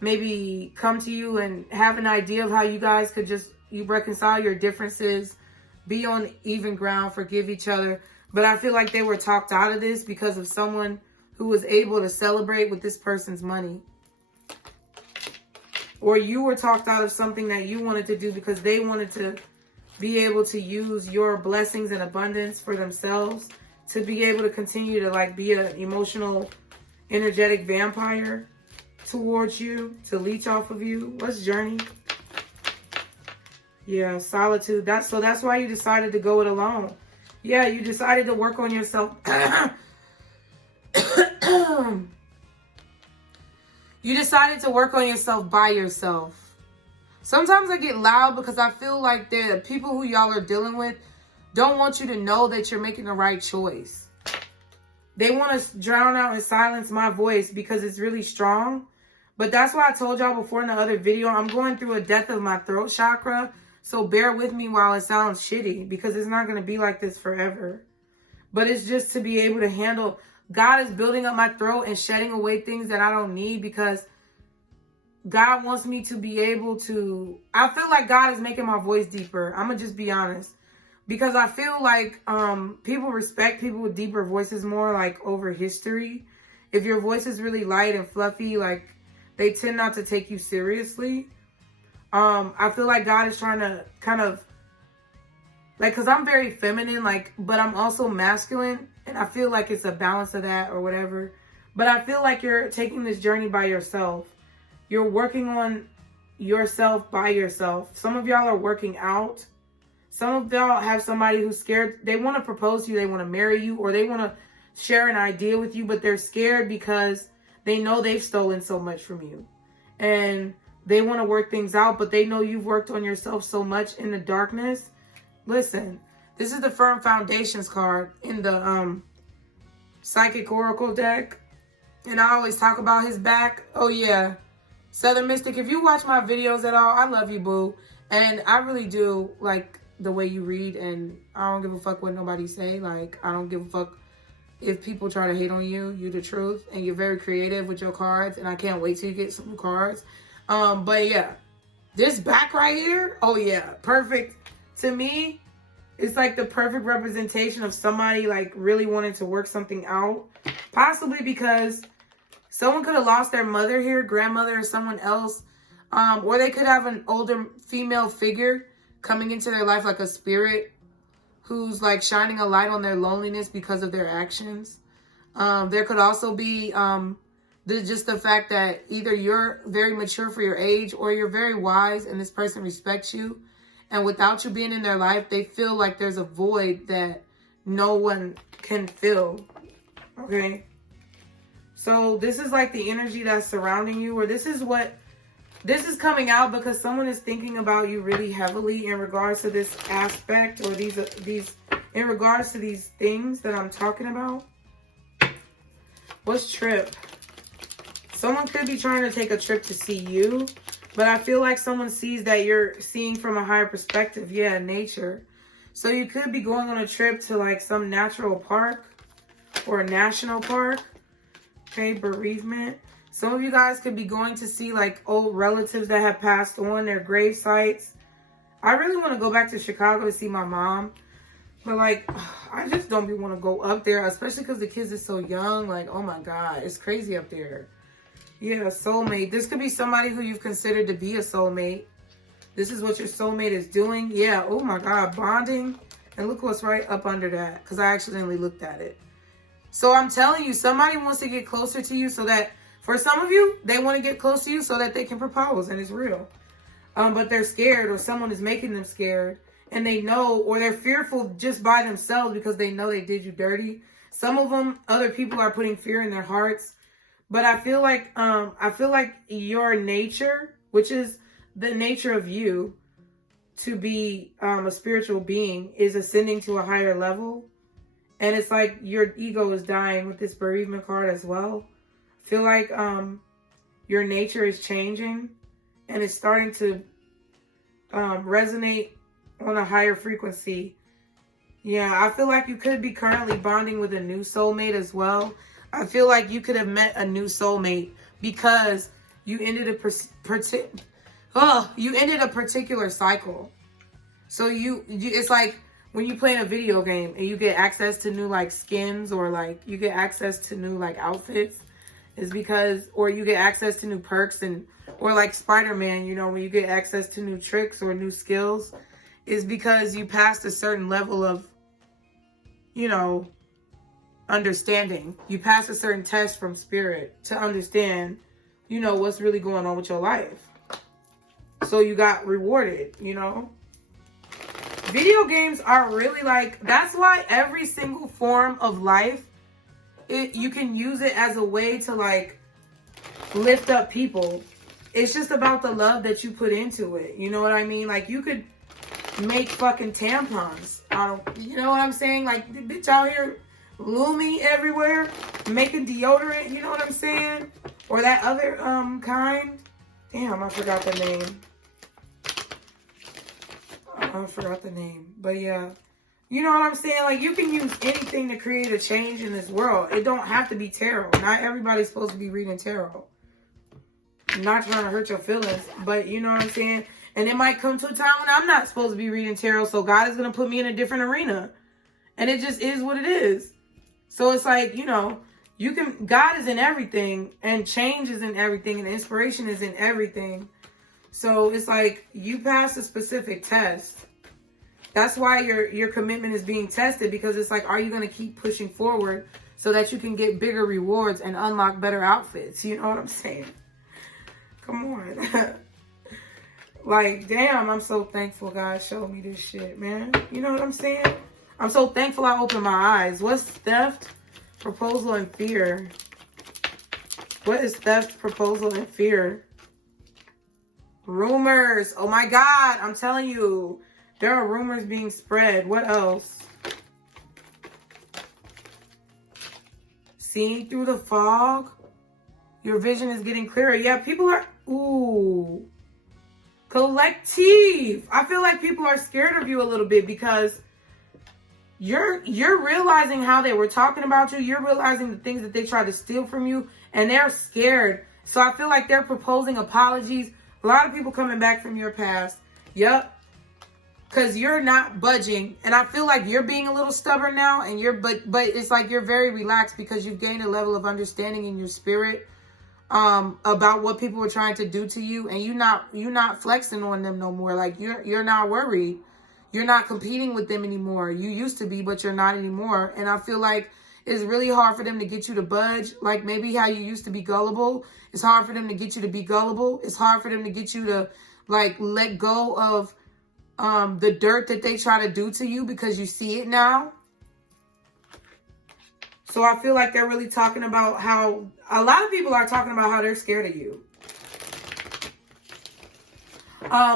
maybe come to you and have an idea of how you guys could you reconcile your differences, be on even ground, forgive each other. But I feel like they were talked out of this because of someone who was able to celebrate with this person's money. Or you were talked out of something that you wanted to do because they wanted to be able to use your blessings and abundance for themselves, to be able to continue to like be an emotional, energetic vampire towards you, to leech off of you. What's journey? Yeah, solitude. That's why you decided to go it alone. Yeah, you decided to work on yourself. You decided to work on yourself by yourself. Sometimes I get loud because I feel like the people who y'all are dealing with don't want you to know that you're making the right choice. They want to drown out and silence my voice because it's really strong. But that's why I told y'all before in the other video, I'm going through a death of my throat chakra. So bear with me while it sounds shitty, because it's not going to be like this forever. But it's just to be able to handle. God is building up my throat and shedding away things that I don't need, because God wants me to be able to... I feel like God is making my voice deeper. I'm going to just be honest. Because I feel like people respect people with deeper voices more, like over history. If your voice is really light and fluffy, like they tend not to take you seriously. I feel like God is trying to kind of... like, because I'm very feminine, like, but I'm also masculine. And I feel like it's a balance of that or whatever. But I feel like you're taking this journey by yourself. You're working on yourself by yourself. Some of y'all are working out. Some of y'all have somebody who's scared. They want to propose to you. They want to marry you. Or they want to share an idea with you. But they're scared because they know they've stolen so much from you. And they want to work things out. But they know you've worked on yourself so much in the darkness. Listen. This is the Firm Foundations card in the Psychic Oracle deck. And I always talk about his back. Oh, yeah. Southern Mystic, if you watch my videos at all, I love you, boo. And I really do like the way you read. And I don't give a fuck what nobody say. Like, I don't give a fuck if people try to hate on you. You're the truth. And you're very creative with your cards. And I can't wait till you get some new cards. But, yeah. This back right here, oh, yeah. Perfect. To me... it's like the perfect representation of somebody like really wanting to work something out. Possibly because someone could have lost their mother here, grandmother or someone else. Or they could have an older female figure coming into their life, like a spirit who's like shining a light on their loneliness because of their actions. There could also be just the fact that either you're very mature for your age, or you're very wise and this person respects you. And without you being in their life, they feel like there's a void that no one can fill. Okay? So this is like the energy that's surrounding you, or this is coming out because someone is thinking about you really heavily in regards to this aspect, or these in regards to these things that I'm talking about. What's trip? Someone could be trying to take a trip to see you, but I feel like someone sees that you're seeing from a higher perspective. Yeah, nature. So you could be going on a trip to like some natural park or a national park. Okay, bereavement. Some of you guys could be going to see like old relatives that have passed on, their grave sites. I really want to go back to Chicago to see my mom. But like, I just don't want to go up there, especially because the kids are so young. Like, oh my God, it's crazy up there. Yeah, soulmate. This could be somebody who you've considered to be a soulmate. This is what your soulmate is doing. Yeah, oh my God, bonding. And look what's right up under that, because I accidentally looked at it. So I'm telling you, somebody wants to get closer to you so that, for some of you, they want to get close to you so that they can propose, and it's real. But they're scared, or someone is making them scared. And they know, or they're fearful just by themselves because they know they did you dirty. Some of them, other people are putting fear in their hearts. But I feel like your nature, which is the nature of you to be a spiritual being, is ascending to a higher level. And it's like your ego is dying with this bereavement card as well. I feel like your nature is changing and it's starting to resonate on a higher frequency. Yeah, I feel like you could be currently bonding with a new soulmate as well. I feel like you could have met a new soulmate because you ended a particular cycle. So it's like when you play in a video game and you get access to new like skins, or like you get access to new like outfits, is because, or you get access to new perks, and or like Spider-Man, you know, when you get access to new tricks or new skills, is because you passed a certain level of, you know, understanding. You passed a certain test from spirit to understand, you know, what's really going on with your life. So you got rewarded, you know. Video games are really like, that's why every single form of life, you can use it as a way to like lift up people. It's just about the love that you put into it. You know what I mean? Like, you could make fucking tampons. You know what I'm saying? Like, the bitch out here Lumi everywhere, making deodorant. You know what I'm saying? Or that other kind. Damn, I forgot the name. I forgot the name. But yeah. You know what I'm saying? Like, you can use anything to create a change in this world. It don't have to be tarot. Not everybody's supposed to be reading tarot. I'm not trying to hurt your feelings, but you know what I'm saying? And it might come to a time when I'm not supposed to be reading tarot, so God is going to put me in a different arena. And it just is what it is. So it's like, you know, God is in everything, and change is in everything, and inspiration is in everything. So it's like, you pass a specific test. That's why your commitment is being tested, because it's like, are you going to keep pushing forward so that you can get bigger rewards and unlock better outfits? You know what I'm saying? Come on. Like, damn, I'm so thankful God showed me this shit, man. You know what I'm saying? I'm so thankful I opened my eyes. What's theft, proposal, and fear? What is theft, proposal, and fear? Rumors. Oh my God. I'm telling you. There are rumors being spread. What else? Seeing through the fog. Your vision is getting clearer. Yeah, people are... Ooh. Collective. I feel like people are scared of you a little bit because you're realizing how they were talking about you. You're realizing the things that they tried to steal from you, and they're scared. So I feel like they're proposing apologies. A lot of people coming back from your past. Yep. Because you're not budging. And I feel like you're being a little stubborn now, and but it's like you're very relaxed because you've gained a level of understanding in your spirit about what people were trying to do to you, and you're not flexing on them no more. Like, you're not worried. You're not competing with them anymore. You used to be, but you're not anymore. And I feel like it's really hard for them to get you to budge. Like, maybe how you used to be gullible. It's hard for them to get you to be gullible. It's hard for them to get you to, like, let go of the dirt that they try to do to you because you see it now. So I feel like they're really talking about how, a lot of people are talking about how they're scared of you.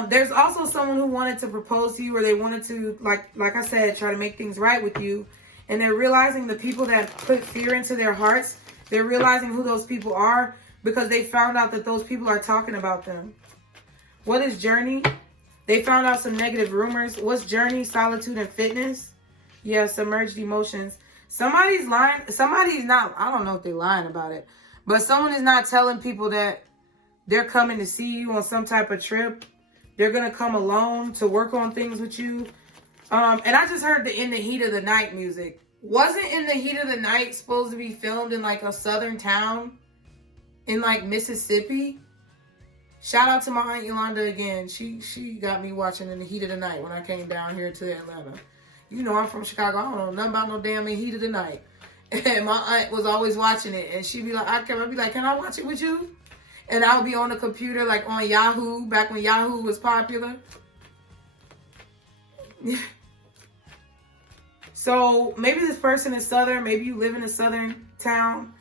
There's also someone who wanted to propose to you, or they wanted to, like I said, try to make things right with you. And they're realizing the people that put fear into their hearts, they're realizing who those people are because they found out that those people are talking about them. What is journey? They found out some negative rumors. What's journey? Solitude and fitness. Yeah, submerged emotions. Somebody's lying. Somebody's not, I don't know if they're lying about it, but someone is not telling people that they're coming to see you on some type of trip. They're going to come alone to work on things with you. And I just heard the In the Heat of the Night music. Wasn't In the Heat of the Night supposed to be filmed in like a southern town in like Mississippi? Shout out to my Aunt Yolanda again. She got me watching In the Heat of the Night when I came down here to Atlanta. You know, I'm from Chicago. I don't know nothing about no damn In Heat of the Night. And my aunt was always watching it. And she'd be like, I'd be like, can I watch it with you? And I would be on the computer, like on Yahoo, back when Yahoo was popular. So maybe this person is southern. Maybe you live in a southern town.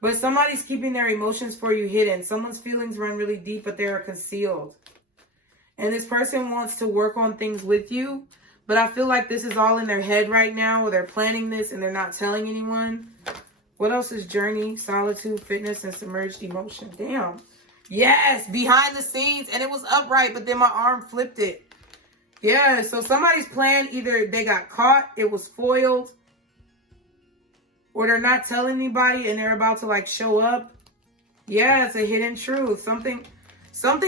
But somebody's keeping their emotions for you hidden. Someone's feelings run really deep, but they are concealed. And this person wants to work on things with you. But I feel like this is all in their head right now, or they're planning this and they're not telling anyone. What else is journey, solitude, fitness, and submerged emotion? Damn. Yes, behind the scenes. And it was upright, but then my arm flipped it. Yeah, so somebody's plan, either they got caught, it was foiled, or they're not telling anybody and they're about to like show up. Yeah, it's a hidden truth. Something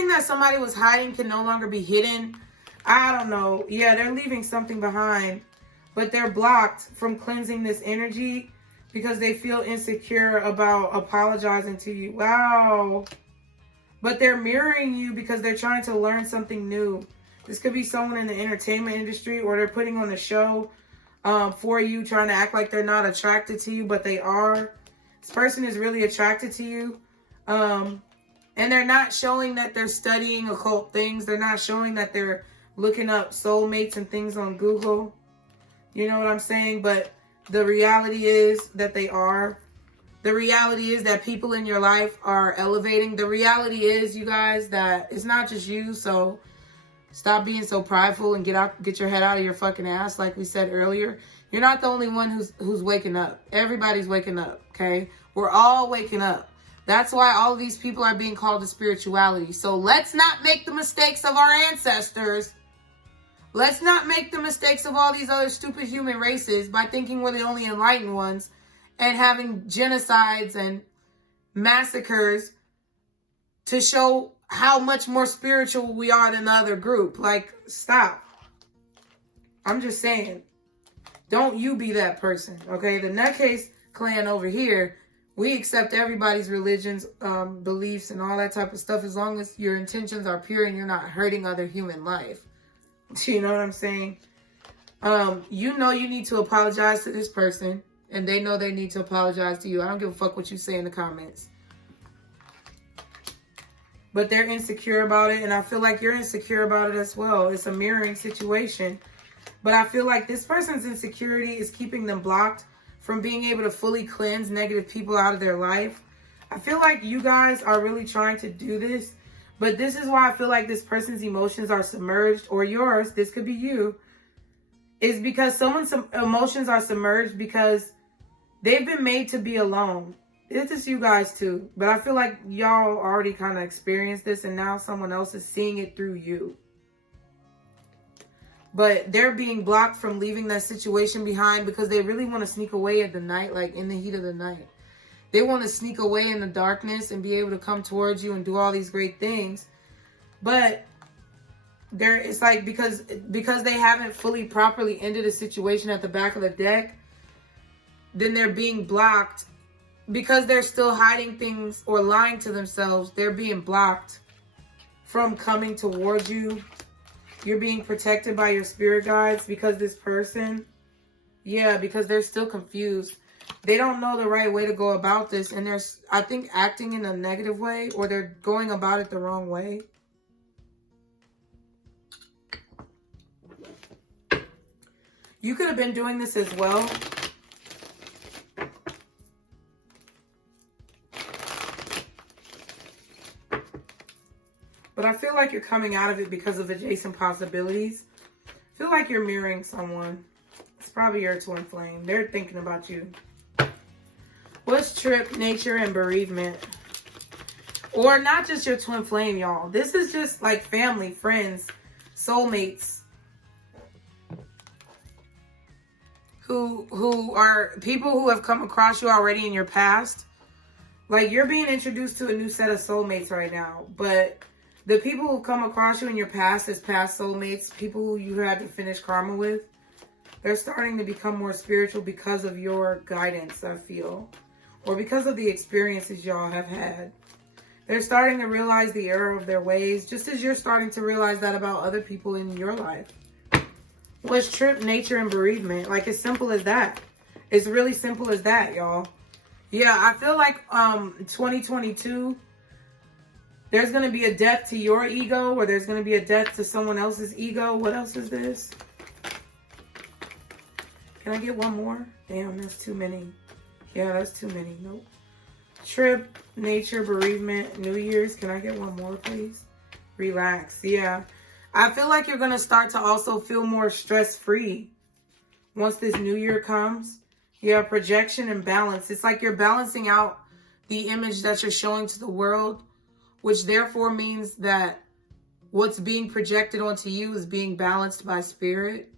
that somebody was hiding can no longer be hidden. I don't know. Yeah, they're leaving something behind, but they're blocked from cleansing this energy because they feel insecure about apologizing to you. Wow. But they're mirroring you because they're trying to learn something new. This could be someone in the entertainment industry, or they're putting on a show for you, trying to act like they're not attracted to you, but they are. This person is really attracted to you. And they're not showing that they're studying occult things. They're not showing that they're looking up soulmates and things on Google. You know what I'm saying? But the reality is that they are. The reality is that people in your life are elevating. The reality is, you guys, that it's not just you. So stop being so prideful and get your head out of your fucking ass. Like we said earlier, you're not the only one who's waking up. Everybody's waking up, okay? We're all waking up. That's why all of these people are being called to spirituality. So let's not make the mistakes of our ancestors. Let's not make the mistakes of all these other stupid human races by thinking we're the only enlightened ones and having genocides and massacres to show how much more spiritual we are than the other group. Like, stop. I'm just saying, don't you be that person, okay? The TheNutCase clan over here, we accept everybody's religions, beliefs, and all that type of stuff as long as your intentions are pure and you're not hurting other human life. You know what I'm saying? You know you need to apologize to this person, and they know they need to apologize to you. I don't give a fuck what you say in the comments. But they're insecure about it, and I feel like you're insecure about it as well. It's a mirroring situation. But I feel like this person's insecurity is keeping them blocked from being able to fully cleanse negative people out of their life. I feel like you guys are really trying to do this. But this is why I feel like this person's emotions are submerged, or yours, this could be you, is because someone's emotions are submerged because they've been made to be alone. It's just you guys too. But I feel like y'all already kind of experienced this, and now someone else is seeing it through you. But they're being blocked from leaving that situation behind because they really want to sneak away at the night, like in the heat of the night. They want to sneak away in the darkness and be able to come towards you and do all these great things. But it's like because they haven't fully properly ended a situation at the back of the deck, then they're being blocked. Because they're still hiding things or lying to themselves, they're being blocked from coming towards you. You're being protected by your spirit guides because this person, yeah, because they're still confused. They don't know the right way to go about this. And they're, I think, acting in a negative way, or they're going about it the wrong way. You could have been doing this as well. But I feel like you're coming out of it because of adjacent possibilities. I feel like you're mirroring someone. It's probably your twin flame. They're thinking about you. What's trip, nature, and bereavement? Or not just your twin flame, y'all. This is just like family, friends, soulmates. Who are people who have come across you already in your past. Like, you're being introduced to a new set of soulmates right now. But the people who come across you in your past as past soulmates, people who you had to finish karma with, they're starting to become more spiritual because of your guidance, I feel. Or because of the experiences y'all have had. They're starting to realize the error of their ways, just as you're starting to realize that about other people in your life. What's trip, nature, and bereavement? Like, it's simple as that. It's really simple as that, y'all. Yeah, I feel like 2022, there's going to be a death to your ego, or there's going to be a death to someone else's ego. What else is this? Can I get one more? Damn, that's too many. Yeah, that's too many. Nope. Trip, nature, bereavement, New Year's. Can I get one more, please? Relax. Yeah. I feel like you're going to start to also feel more stress-free once this new year comes. Yeah, projection and balance. It's like you're balancing out the image that you're showing to the world, which therefore means that what's being projected onto you is being balanced by spirit.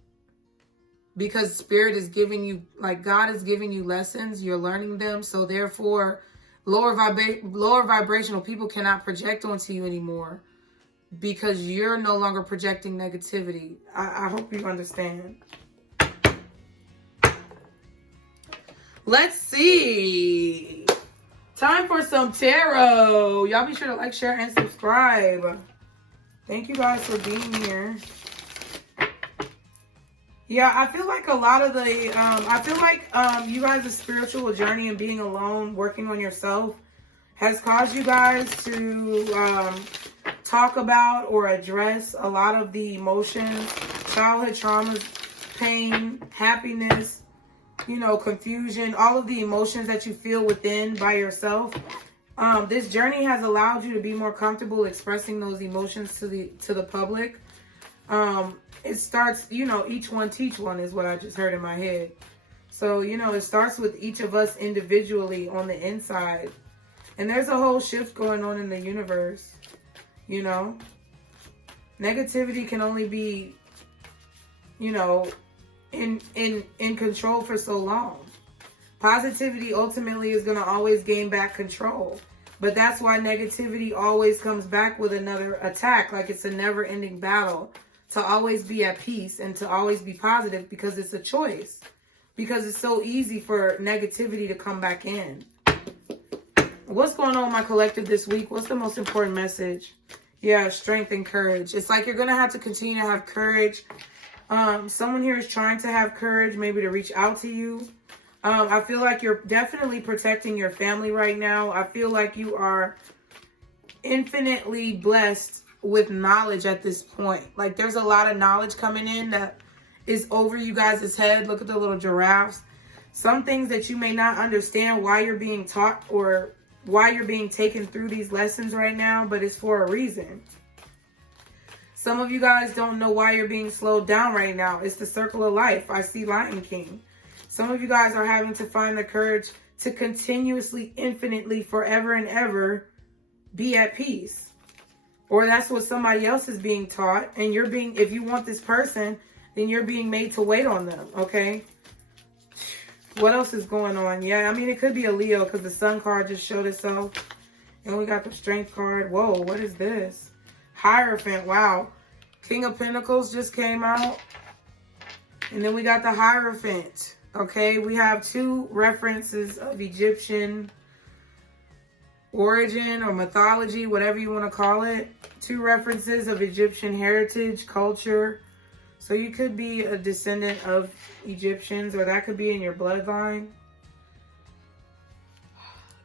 Because spirit is giving you, like, God is giving you lessons. You're learning them. So therefore, lower vibrational people cannot project onto you anymore. Because you're no longer projecting negativity. I hope you understand. Let's see. Time for some tarot. Y'all be sure to like, share, and subscribe. Thank you guys for being here. Yeah, I feel like a lot of the, you guys' spiritual journey and being alone, working on yourself, has caused you guys to talk about or address a lot of the emotions, childhood traumas, pain, happiness, you know, confusion, all of the emotions that you feel within by yourself. This journey has allowed you to be more comfortable expressing those emotions to the public. It starts, you know, each one teach one is what I just heard in my head. So, you know, it starts with each of us individually on the inside. And there's a whole shift going on in the universe, you know. Negativity can only be, you know, in control for so long. Positivity ultimately is going to always gain back control. But that's why negativity always comes back with another attack. Like, it's a never-ending battle to always be at peace and to always be positive, because it's a choice. Because it's so easy for negativity to come back in. What's going on with my collective this week? What's the most important message? Yeah, strength and courage. It's like you're going to have to continue to have courage. Someone here is trying to have courage, maybe to reach out to you. I feel like you're definitely protecting your family right now. I feel like you are infinitely blessed with knowledge at this point. Like, there's a lot of knowledge coming in that is over you guys' head. Look at the little giraffes. Some things that you may not understand why you're being taught or why you're being taken through these lessons right now, but it's for a reason. Some of you guys don't know why you're being slowed down right now. It's the circle of life. I see Lion King. Some of you guys are having to find the courage to continuously, infinitely, forever and ever be at peace. Or that's what somebody else is being taught. And you're being, if you want this person, then you're being made to wait on them, okay? What else is going on? Yeah, I mean, it could be a Leo because the Sun card just showed itself. And we got the Strength card. Whoa, what is this? Hierophant, wow. King of Pentacles just came out. And then we got the Hierophant. Okay, we have two references of Egyptian origin or mythology, whatever you want to call it. Two references of Egyptian heritage, culture. So you could be a descendant of Egyptians, or that could be in your bloodline.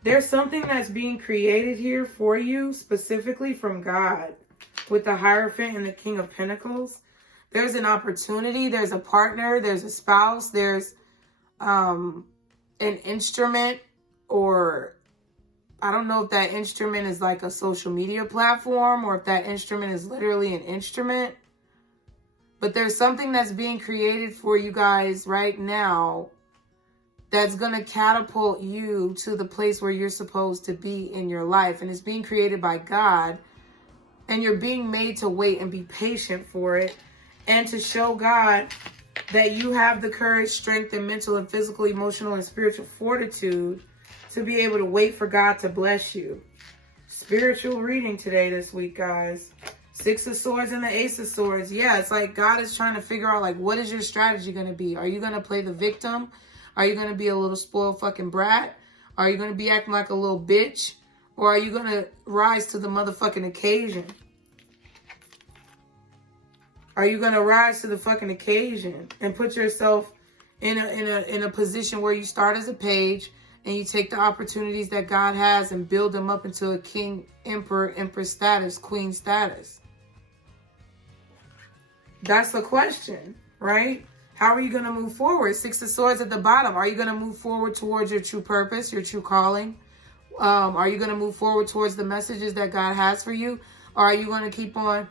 There's something that's being created here for you, specifically from God, with the Hierophant and the King of Pentacles. There's an opportunity, there's a partner, there's a spouse, there's an instrument, or I don't know if that instrument is like a social media platform or if that instrument is literally an instrument. But there's something that's being created for you guys right now that's going to catapult you to the place where you're supposed to be in your life. And it's being created by God. And you're being made to wait and be patient for it. And to show God that you have the courage, strength, and mental and physical, emotional, and spiritual fortitude to be able to wait for God to bless you. Spiritual reading today, this week, guys. 6 of Swords and the Ace of Swords. Yeah, it's like God is trying to figure out, like, what is your strategy going to be? Are you going to play the victim? Are you going to be a little spoiled fucking brat? Are you going to be acting like a little bitch? Or are you going to rise to the motherfucking occasion? Are you going to rise to the fucking occasion and put yourself in a position where you start as a page and you take the opportunities that God has and build them up into a king, emperor, empress status, queen status? That's the question, right? How are you going to move forward? 6 of Swords at the bottom. Are you going to move forward towards your true purpose, your true calling? Are you going to move forward towards the messages that God has for you? Or are you going to keep on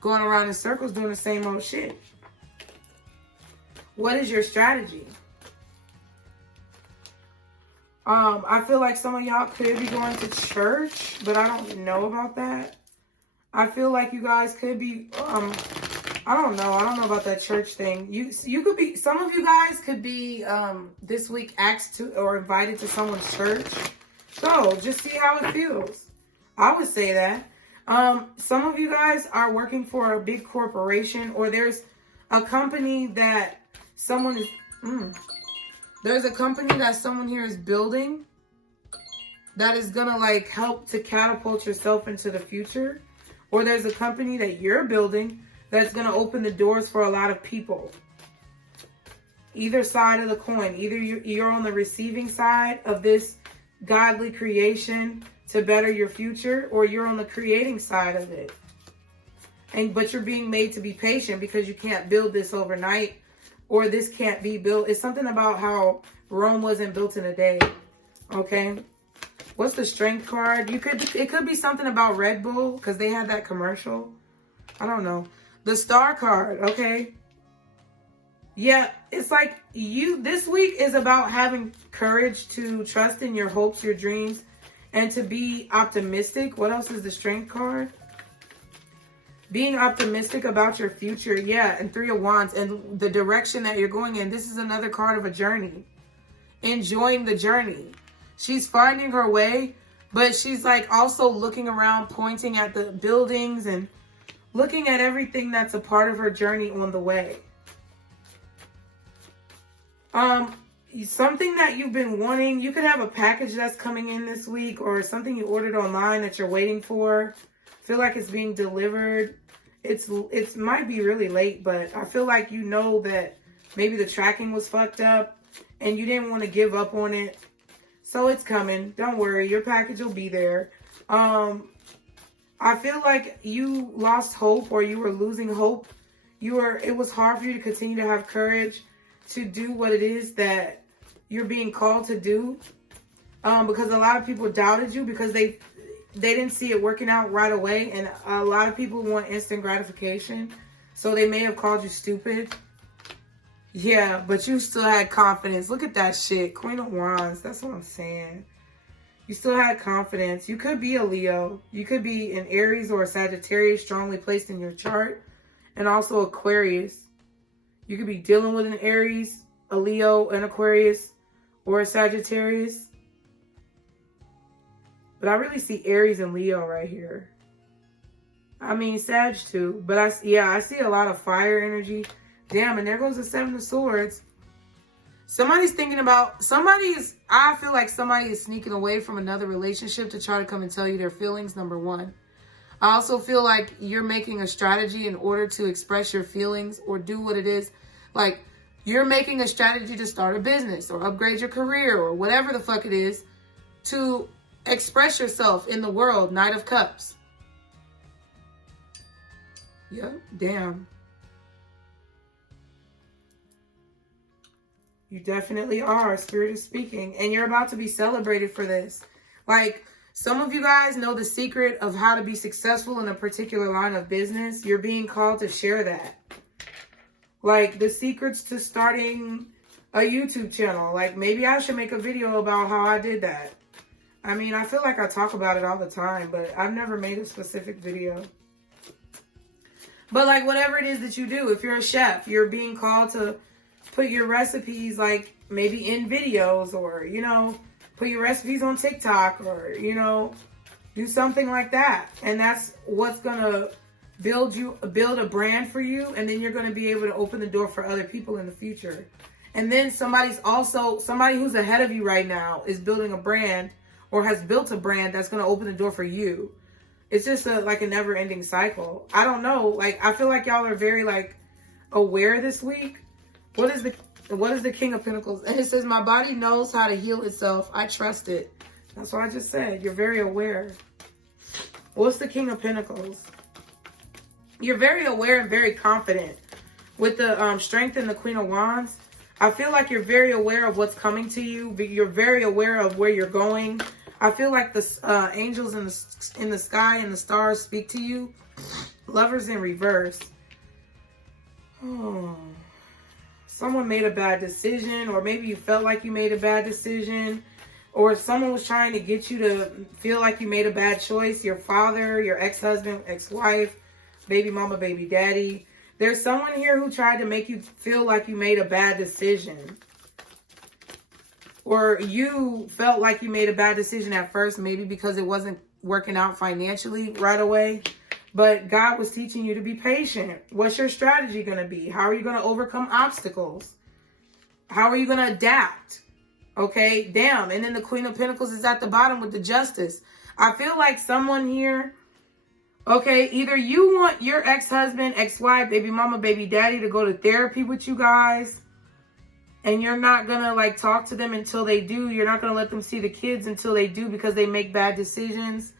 going around in circles doing the same old shit? What is your strategy? I feel like some of y'all could be going to church, but I don't know about that. I feel like you guys could be, I don't know about that church thing. You could be, some of you guys could be, this week asked to or invited to someone's church. So just see how it feels. I would say that. Some of you guys are working for a big corporation, or there's a company that someone is, there's a company that someone here is building that is going to like help to catapult yourself into the future. Or there's a company that you're building that's going to open the doors for a lot of people. Either side of the coin. Either you're on the receiving side of this godly creation to better your future, or you're on the creating side of it. But you're being made to be patient because you can't build this overnight, or this can't be built. It's something about how Rome wasn't built in a day. Okay? What's the Strength card? It could be something about Red Bull because they had that commercial. I don't know. The Star card, okay? Yeah, it's like this week is about having courage to trust in your hopes, your dreams, and to be optimistic. What else is the Strength card? Being optimistic about your future. Yeah, and 3 of Wands and the direction that you're going in. This is another card of a journey. Enjoying the journey. She's finding her way, but she's like also looking around, pointing at the buildings and looking at everything that's a part of her journey on the way. Something that you've been wanting, you could have a package that's coming in this week, or something you ordered online that you're waiting for. Feel like it's being delivered. It might be really late, but I feel like you know that maybe the tracking was fucked up and you didn't want to give up on it. So it's coming. Don't worry. Your package will be there. I feel like you lost hope, or you were losing hope. It was hard for you to continue to have courage to do what it is that you're being called to do. Because a lot of people doubted you because they didn't see it working out right away. And a lot of people want instant gratification. So they may have called you stupid. Yeah, but you still had confidence. Look at that shit. Queen of Wands. That's what I'm saying. You still had confidence. You could be a Leo. You could be an Aries or a Sagittarius strongly placed in your chart. And also Aquarius. You could be dealing with an Aries, a Leo, an Aquarius, or a Sagittarius. But I really see Aries and Leo right here. I mean, Sag too. But I see a lot of fire energy. Damn, and there goes the 7 of Swords. I feel like somebody is sneaking away from another relationship to try to come and tell you their feelings, number one. I also feel like you're making a strategy in order to express your feelings or do what it is. Like, you're making a strategy to start a business or upgrade your career or whatever the fuck it is to express yourself in the world. Knight of Cups. Yep, damn. You definitely are. Spirit is speaking. And you're about to be celebrated for this. Like, some of you guys know the secret of how to be successful in a particular line of business. You're being called to share that. Like, the secrets to starting a YouTube channel. Like, maybe I should make a video about how I did that. I mean, I feel like I talk about it all the time, but I've never made a specific video. But, like, whatever it is that you do, if you're a chef, you're being called to put your recipes, like, maybe in videos, or, you know, put your recipes on TikTok, or, you know, do something like that. And that's what's going to build a brand for you. And then you're going to be able to open the door for other people in the future. And then somebody who's ahead of you right now is building a brand, or has built a brand that's going to open the door for you. It's just like a never ending cycle. I don't know. Like, I feel like y'all are very, like, aware this week. What is the King of Pentacles? And it says, my body knows how to heal itself. I trust it. That's what I just said. You're very aware. What's the King of Pentacles? You're very aware and very confident. With the Strength and the Queen of Wands, I feel like you're very aware of what's coming to you. You're very aware of where you're going. I feel like the angels in the sky and the stars speak to you. Lovers in reverse. Oh. Someone made a bad decision, or maybe you felt like you made a bad decision, or someone was trying to get you to feel like you made a bad choice. Your father, your ex-husband, ex-wife, baby mama, baby daddy. There's someone here who tried to make you feel like you made a bad decision. Or you felt like you made a bad decision at first, maybe because it wasn't working out financially right away. But God was teaching you to be patient. What's your strategy going to be? How are you going to overcome obstacles? How are you going to adapt? Okay, damn. And then the Queen of Pentacles is at the bottom with the Justice. I feel like someone here, okay, either you want your ex-husband, ex-wife, baby mama, baby daddy to go to therapy with you guys, and you're not going to, like, talk to them until they do. You're not going to let them see the kids until they do, because they make bad decisions.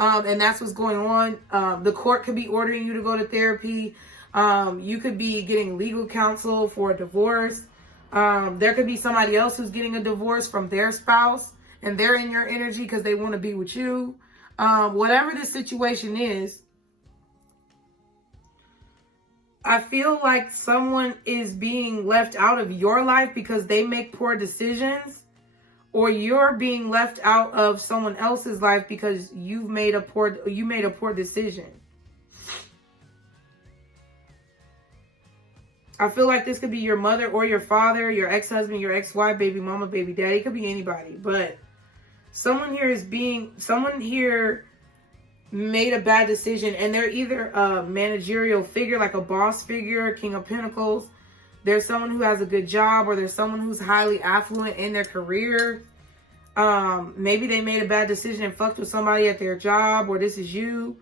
And that's what's going on. The court could be ordering you to go to therapy. You could be getting legal counsel for a divorce. There could be somebody else who's getting a divorce from their spouse, and they're in your energy because they want to be with you. Whatever the situation is, I feel like someone is being left out of your life because they make poor decisions. Or you're being left out of someone else's life because you made a poor decision. I feel like this could be your mother or your father, your ex-husband, your ex-wife, baby mama, baby daddy. It could be anybody. But someone here made a bad decision, and they're either a managerial figure, like a boss figure, King of Pentacles. There's someone who has a good job, or there's someone who's highly affluent in their career. Maybe they made a bad decision and fucked with somebody at their job, or this is you.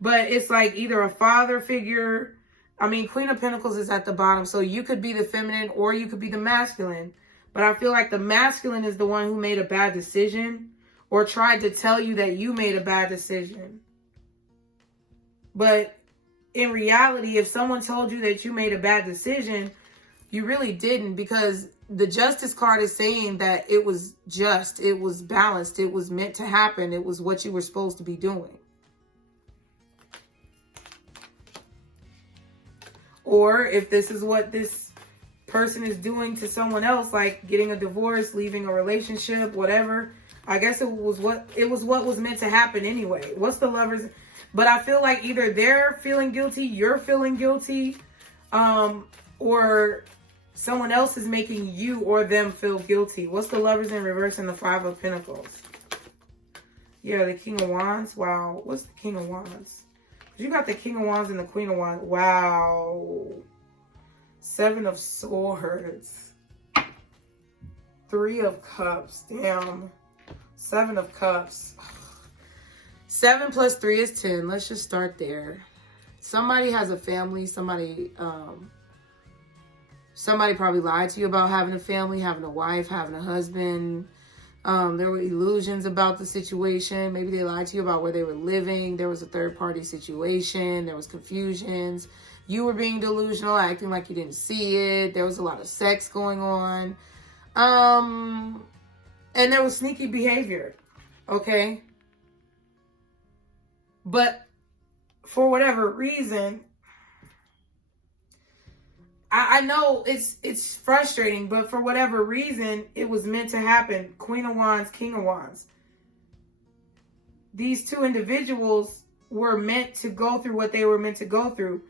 But it's like either a father figure. I mean, Queen of Pentacles is at the bottom, so you could be the feminine or you could be the masculine. But I feel like the masculine is the one who made a bad decision, or tried to tell you that you made a bad decision. But in reality, if someone told you that you made a bad decision, you really didn't, because the Justice card is saying that it was just, it was balanced, it was meant to happen, it was what you were supposed to be doing. Or if this is what this person is doing to someone else, like getting a divorce, leaving a relationship, whatever, I guess it was what was meant to happen anyway. What's the Lovers? But I feel like either they're feeling guilty, you're feeling guilty, or someone else is making you or them feel guilty. What's the Lovers in reverse and the Five of Pentacles? Yeah, the King of Wands. Wow. What's the King of Wands? You got the King of Wands and the Queen of Wands. Wow. Seven of Swords. Three of Cups. Damn. Seven of Cups. 7 plus 3 is 10. Let's just start there. Somebody has a family. Somebody probably lied to you about having a family, having a wife, having a husband. There were illusions about the situation. Maybe they lied to you about where they were living. There was a third-party situation. There was confusions. You were being delusional, acting like you didn't see it. There was a lot of sex going on. And there was sneaky behavior. Okay? But for whatever reason, I know it's frustrating, but for whatever reason, it was meant to happen. Queen of Wands, King of Wands. These two individuals were meant to go through what they were meant to go through.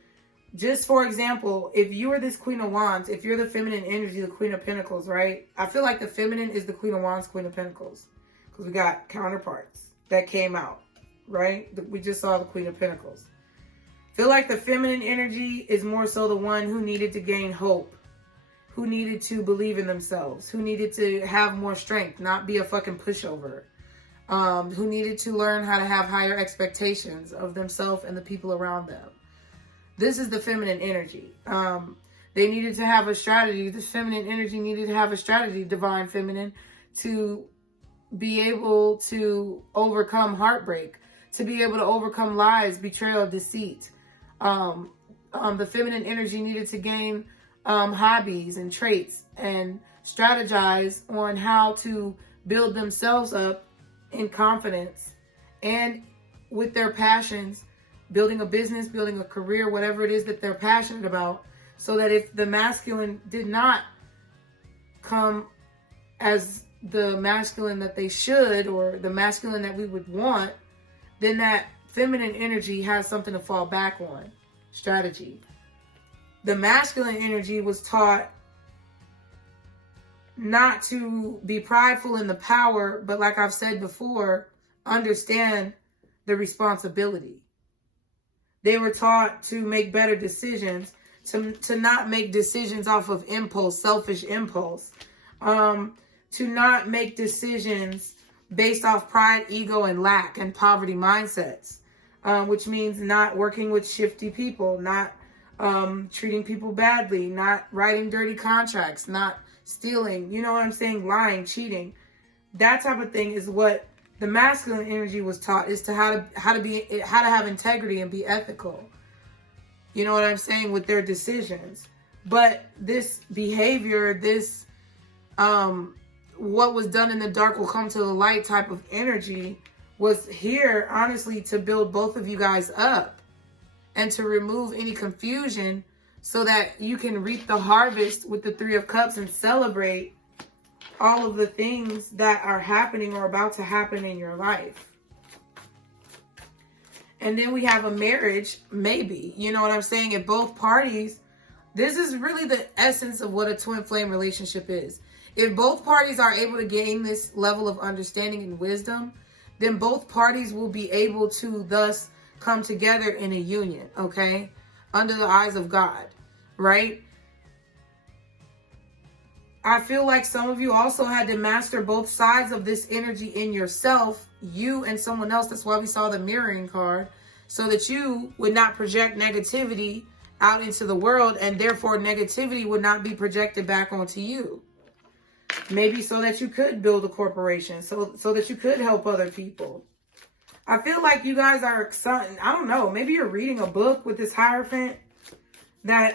Just for example, if you are this Queen of Wands, if you're the feminine energy, the Queen of Pentacles, right? I feel like the feminine is the Queen of Wands, Queen of Pentacles. Because we got counterparts that came out, right? We just saw the Queen of Pentacles. Feel like the feminine energy is more so the one who needed to gain hope, who needed to believe in themselves, who needed to have more strength, not be a fucking pushover, who needed to learn how to have higher expectations of themselves and the people around them. This is the feminine energy. They needed to have a strategy. The feminine energy needed to have a strategy, divine feminine, to be able to overcome heartbreak, to be able to overcome lies, betrayal, deceit. The feminine energy needed to gain hobbies and traits and strategize on how to build themselves up in confidence and with their passions, building a business, building a career, whatever it is that they're passionate about, so that if the masculine did not come as the masculine that they should, or the masculine that we would want, then that feminine energy has something to fall back on. Strategy. The masculine energy was taught not to be prideful in the power, but like I've said before, understand the responsibility. They were taught to make better decisions, to not make decisions off of impulse, selfish impulse, to not make decisions based off pride, ego, and lack and poverty mindsets, which means not working with shifty people, not treating people badly, not writing dirty contracts, not stealing, you know what I'm saying, lying, cheating. That type of thing is what the masculine energy was taught, is to how to have integrity and be ethical. You know what I'm saying, with their decisions. But this behavior, this what was done in the dark will come to the light type of energy was here, honestly, to build both of you guys up and to remove any confusion so that you can reap the harvest with the Three of Cups and celebrate all of the things that are happening or about to happen in your life. And then we have a marriage, maybe. You know what I'm saying? If both parties, this is really the essence of what a twin flame relationship is. If both parties are able to gain this level of understanding and wisdom, then both parties will be able to thus come together in a union, okay? Under the eyes of God, right? I feel like some of you also had to master both sides of this energy in yourself, you and someone else. That's why we saw the mirroring card, so that you would not project negativity out into the world, and therefore negativity would not be projected back onto you. Maybe so that you could build a corporation, so that you could help other people. I feel like you guys are excited. I don't know, maybe you're reading a book with this Hierophant. That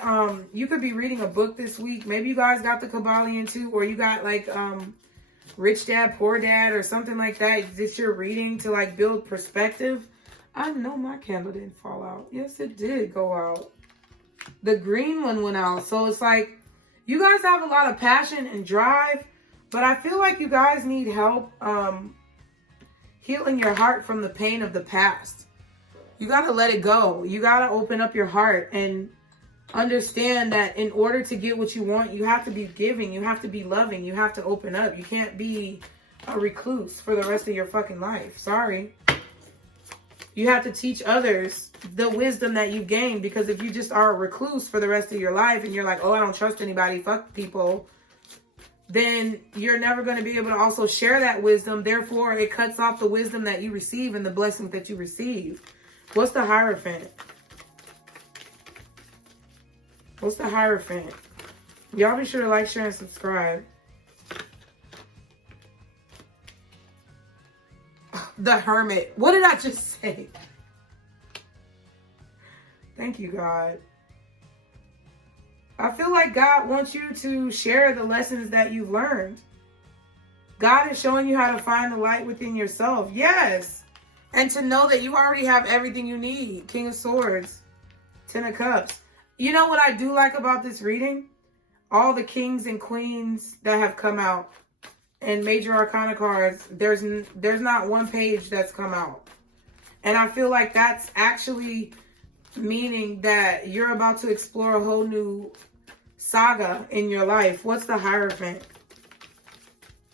you could be reading a book this week. Maybe you guys got the Kabbalion too, or you got like Rich Dad, Poor Dad, or something like that that you're reading to like build perspective. I know my candle didn't fall out. Yes, it did go out. The green one went out. So it's like you guys have a lot of passion and drive, but I feel like you guys need help healing your heart from the pain of the past. You got to let it go. You got to open up your heart and understand that in order to get what you want, you have to be giving, you have to be loving, you have to open up. You can't be a recluse for the rest of your fucking life. Sorry. You have to teach others the wisdom that you gained, because if you just are a recluse for the rest of your life and you're like, oh, I don't trust anybody, fuck people, then you're never going to be able to also share that wisdom. Therefore, it cuts off the wisdom that you receive and the blessings that you receive. What's the Hierophant? What's the Hierophant? Y'all be sure to like, share, and subscribe. The Hermit. What did I just say? Thank you, God. I feel like God wants you to share the lessons that you've learned. God is showing you how to find the light within yourself. Yes. And to know that you already have everything you need. King of Swords. Ten of Cups. You know what I do like about this reading? All the kings and queens that have come out. And major arcana cards. There's not one page that's come out. And I feel like that's actually meaning that you're about to explore a whole new saga in your life. What's the Hierophant?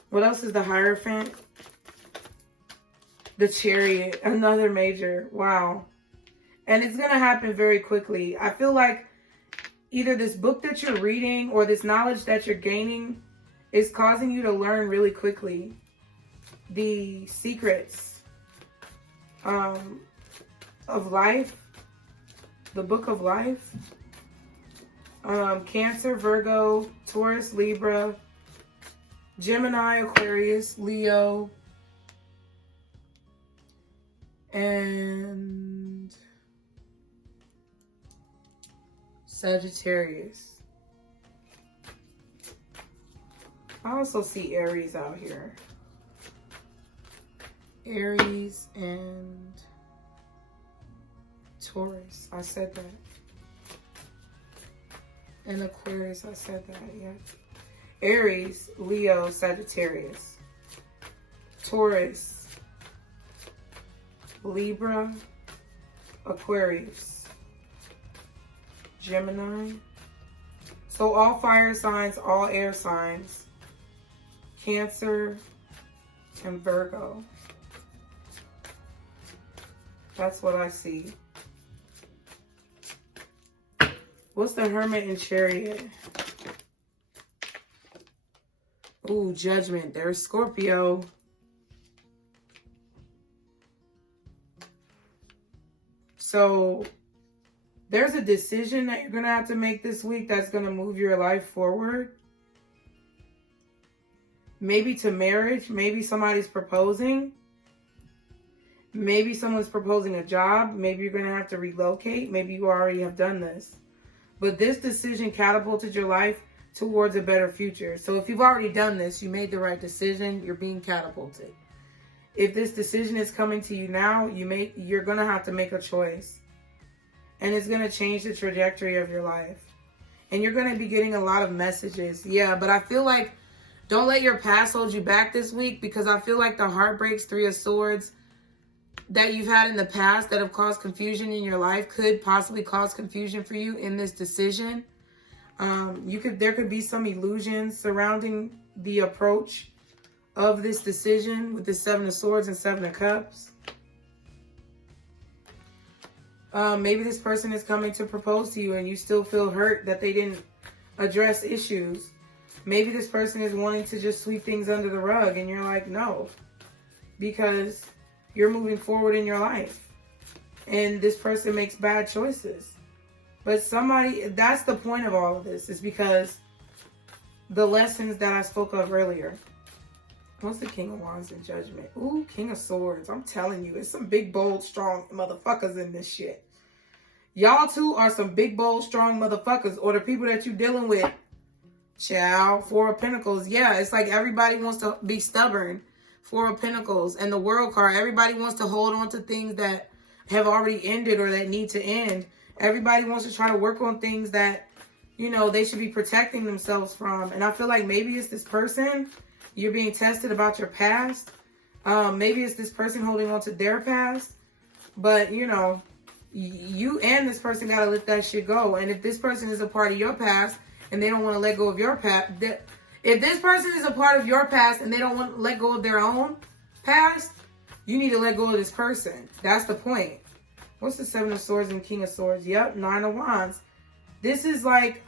What else is the Hierophant? The Chariot. Another major. Wow. And it's going to happen very quickly. I feel like either this book that you're reading or this knowledge that you're gaining is causing you to learn really quickly. The secrets of life. The book of life. Cancer, Virgo, Taurus, Libra, Gemini, Aquarius, Leo, and Sagittarius. I also see Aries out here. Aries and Taurus. I said that. And Aquarius, I said that, yeah. Aries, Leo, Sagittarius. Taurus, Libra, Aquarius, Gemini. So all fire signs, all air signs. Cancer and Virgo. That's what I see. What's the Hermit and Chariot? Ooh, Judgment. There's Scorpio. So there's a decision that you're going to have to make this week that's going to move your life forward. Maybe to marriage. Maybe somebody's proposing. Maybe someone's proposing a job. Maybe you're going to have to relocate. Maybe you already have done this. But this decision catapulted your life towards a better future. So if you've already done this, you made the right decision, you're being catapulted. If this decision is coming to you now, you're going to have to make a choice. And it's going to change the trajectory of your life. And you're going to be getting a lot of messages. Yeah, but I feel like don't let your past hold you back this week, because I feel like the heartbreaks, Three of Swords, that you've had in the past that have caused confusion in your life could possibly cause confusion for you in this decision. There could be some illusions surrounding the approach of this decision with the Seven of Swords and Seven of Cups. Maybe this person is coming to propose to you and you still feel hurt that they didn't address issues. Maybe this person is wanting to just sweep things under the rug and you're like, no, because you're moving forward in your life and this person makes bad choices. But that's the point of all of this, is because the lessons that I spoke of earlier. What's the King of Wands in Judgment? Ooh, King of Swords. I'm telling you, it's some big, bold, strong motherfuckers in this shit. Y'all too are some big, bold, strong motherfuckers, or the people that you're dealing with. Child, Four of Pentacles. Yeah, it's like everybody wants to be stubborn. Four of Pentacles and the World card. Everybody wants to hold on to things that have already ended or that need to end. Everybody wants to try to work on things that, they should be protecting themselves from. And I feel like maybe it's this person. You're being tested about your past. Maybe it's this person holding on to their past. But, you and this person got to let that shit go. And if this person is a part of your past and they don't want to let go of your past, if this person is a part of your past and they don't want to let go of their own past, you need to let go of this person. That's the point. What's the Seven of Swords and King of Swords? Yep, Nine of Wands. This is like,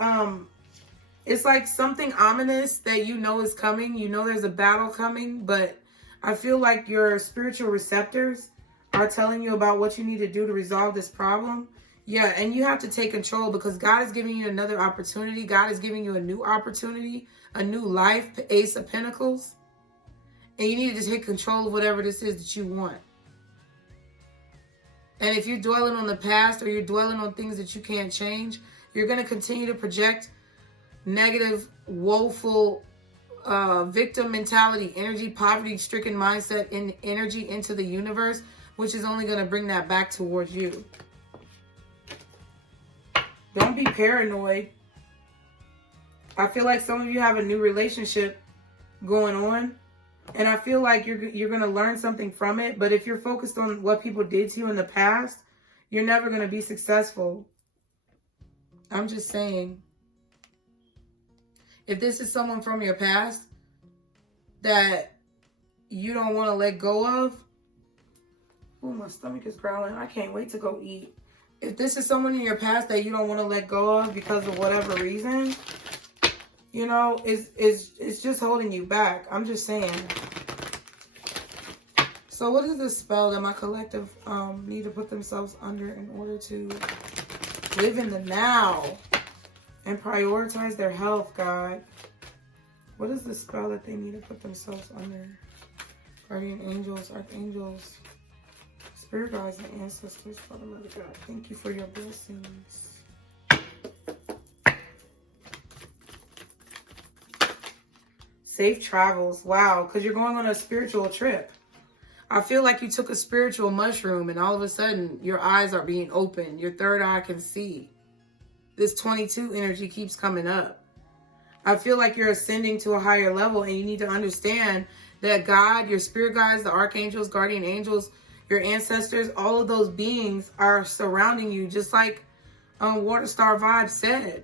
it's like something ominous that is coming. There's a battle coming, but I feel like your spiritual receptors are telling you about what you need to do to resolve this problem. Yeah, and you have to take control, because God is giving you another opportunity. God is giving you a new opportunity, a new life, Ace of Pentacles. And you need to take control of whatever this is that you want. And if you're dwelling on the past or you're dwelling on things that you can't change, you're going to continue to project negative, woeful, victim mentality, energy, poverty-stricken mindset, and energy into the universe, which is only going to bring that back towards you. Don't be paranoid. I feel like some of you have a new relationship going on, and I feel like you're going to learn something from it. But if you're focused on what people did to you in the past, you're never going to be successful. I'm just saying. If this is someone from your past that you don't want to let go of, oh, my stomach is growling. I can't wait to go eat. If this is someone in your past that you don't want to let go of because of whatever reason, you know, it's just holding you back. I'm just saying. So what is the spell that my collective need to put themselves under in order to live in the now and prioritize their health, God? What is the spell that they need to put themselves under? Guardian angels, archangels, spirit guides, and ancestors, Father, Mother, God. Thank you for your blessings. Safe travels. Wow, because you're going on a spiritual trip. I feel like you took a spiritual mushroom and all of a sudden your eyes are being opened. Your third eye can see. This 22 energy keeps coming up. I feel like you're ascending to a higher level, and you need to understand that God, your spirit guides, the archangels, guardian angels, your ancestors, all of those beings are surrounding you, just like Water Star Vibe said.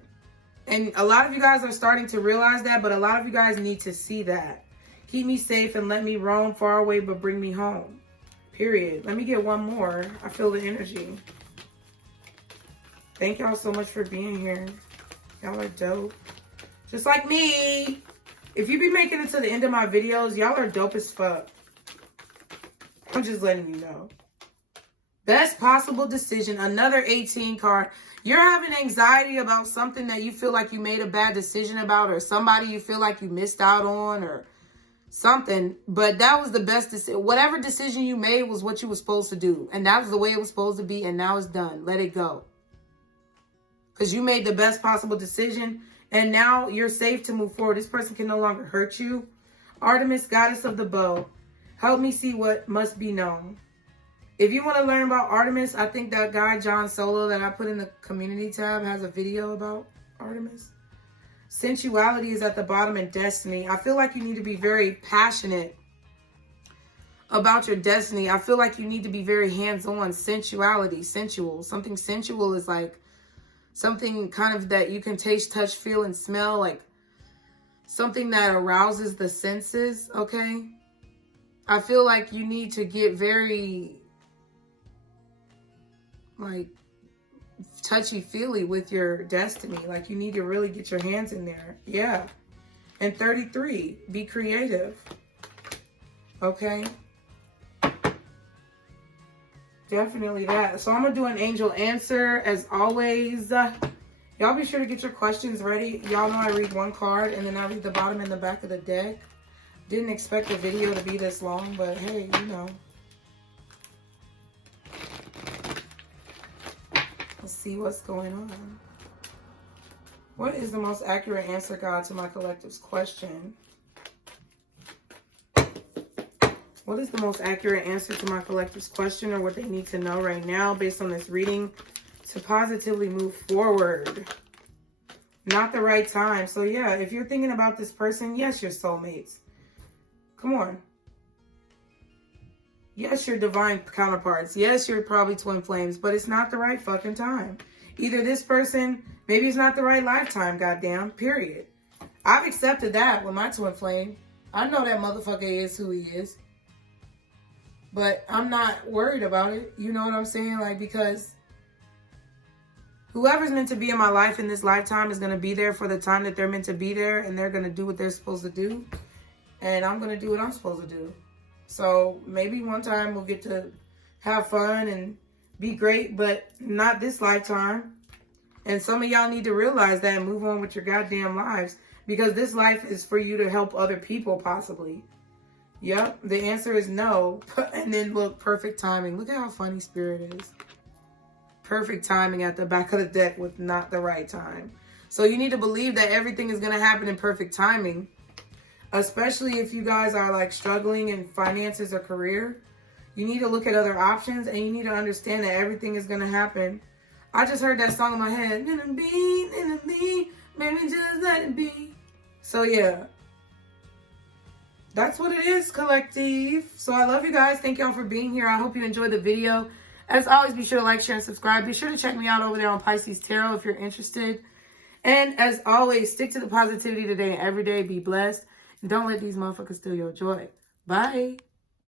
And a lot of you guys are starting to realize that, but a lot of you guys need to see that. Keep me safe and let me roam far away, but bring me home. Period. Let me get one more. I feel the energy. Thank y'all so much for being here. Y'all are dope. Just like me. If you be making it to the end of my videos, y'all are dope as fuck. I'm just letting you know. Best possible decision. Another 18 card. You're having anxiety about something that you feel like you made a bad decision about, or somebody you feel like you missed out on, or something. But that was the best decision. Whatever decision you made was what you were supposed to do. And that was the way it was supposed to be. And now it's done. Let it go. Because you made the best possible decision. And now you're safe to move forward. This person can no longer hurt you. Artemis, goddess of the bow. Help me see what must be known. If you want to learn about Artemis, I think that guy, John Solo, that I put in the community tab has a video about Artemis. Sensuality is at the bottom, and destiny. I feel like you need to be very passionate about your destiny. I feel like you need to be very hands-on. Sensuality, sensual. Something sensual is like something kind of that you can taste, touch, feel, and smell. Like something that arouses the senses, okay? I feel like you need to get very, like, touchy-feely with your destiny. Like, you need to really get your hands in there. Yeah. And 33, be creative. Okay? Definitely that. So I'm going to do an angel answer as always. Y'all be sure to get your questions ready. Y'all know I read one card and then I read the bottom and the back of the deck. Didn't expect the video to be this long, but hey, you know. Let's see what's going on. What is the most accurate answer, God, to my collective's question? What is the most accurate answer to my collective's question, or what they need to know right now based on this reading to positively move forward? Not the right time. So yeah, if you're thinking about this person, yes, you're soulmates. Come on. Yes, you're divine counterparts. Yes, you're probably twin flames, but it's not the right fucking time. Either this person, maybe it's not the right lifetime, goddamn, period. I've accepted that with my twin flame. I know that motherfucker is who he is. But I'm not worried about it. You know what I'm saying? Like, because whoever's meant to be in my life in this lifetime is going to be there for the time that they're meant to be there. And they're going to do what they're supposed to do. And I'm going to do what I'm supposed to do. So maybe one time we'll get to have fun and be great. But not this lifetime. And some of y'all need to realize that and move on with your goddamn lives. Because this life is for you to help other people possibly. Yep, the answer is no. And then look, perfect timing. Look at how funny Spirit is. Perfect timing at the back of the deck with not the right time. So you need to believe that everything is going to happen in perfect timing. Especially if you guys are like struggling in finances or career. You need to look at other options, and you need to understand that everything is going to happen. I just heard that song in my head. Gonna be, maybe just let it be. So yeah. That's what it is, collective. So I love you guys. Thank y'all for being here. I hope you enjoyed the video. As always, be sure to like, share, and subscribe. Be sure to check me out over there on Pisces Tarot if you're interested. And as always, stick to the positivity today and every day. Be blessed. And don't let these motherfuckers steal your joy. Bye.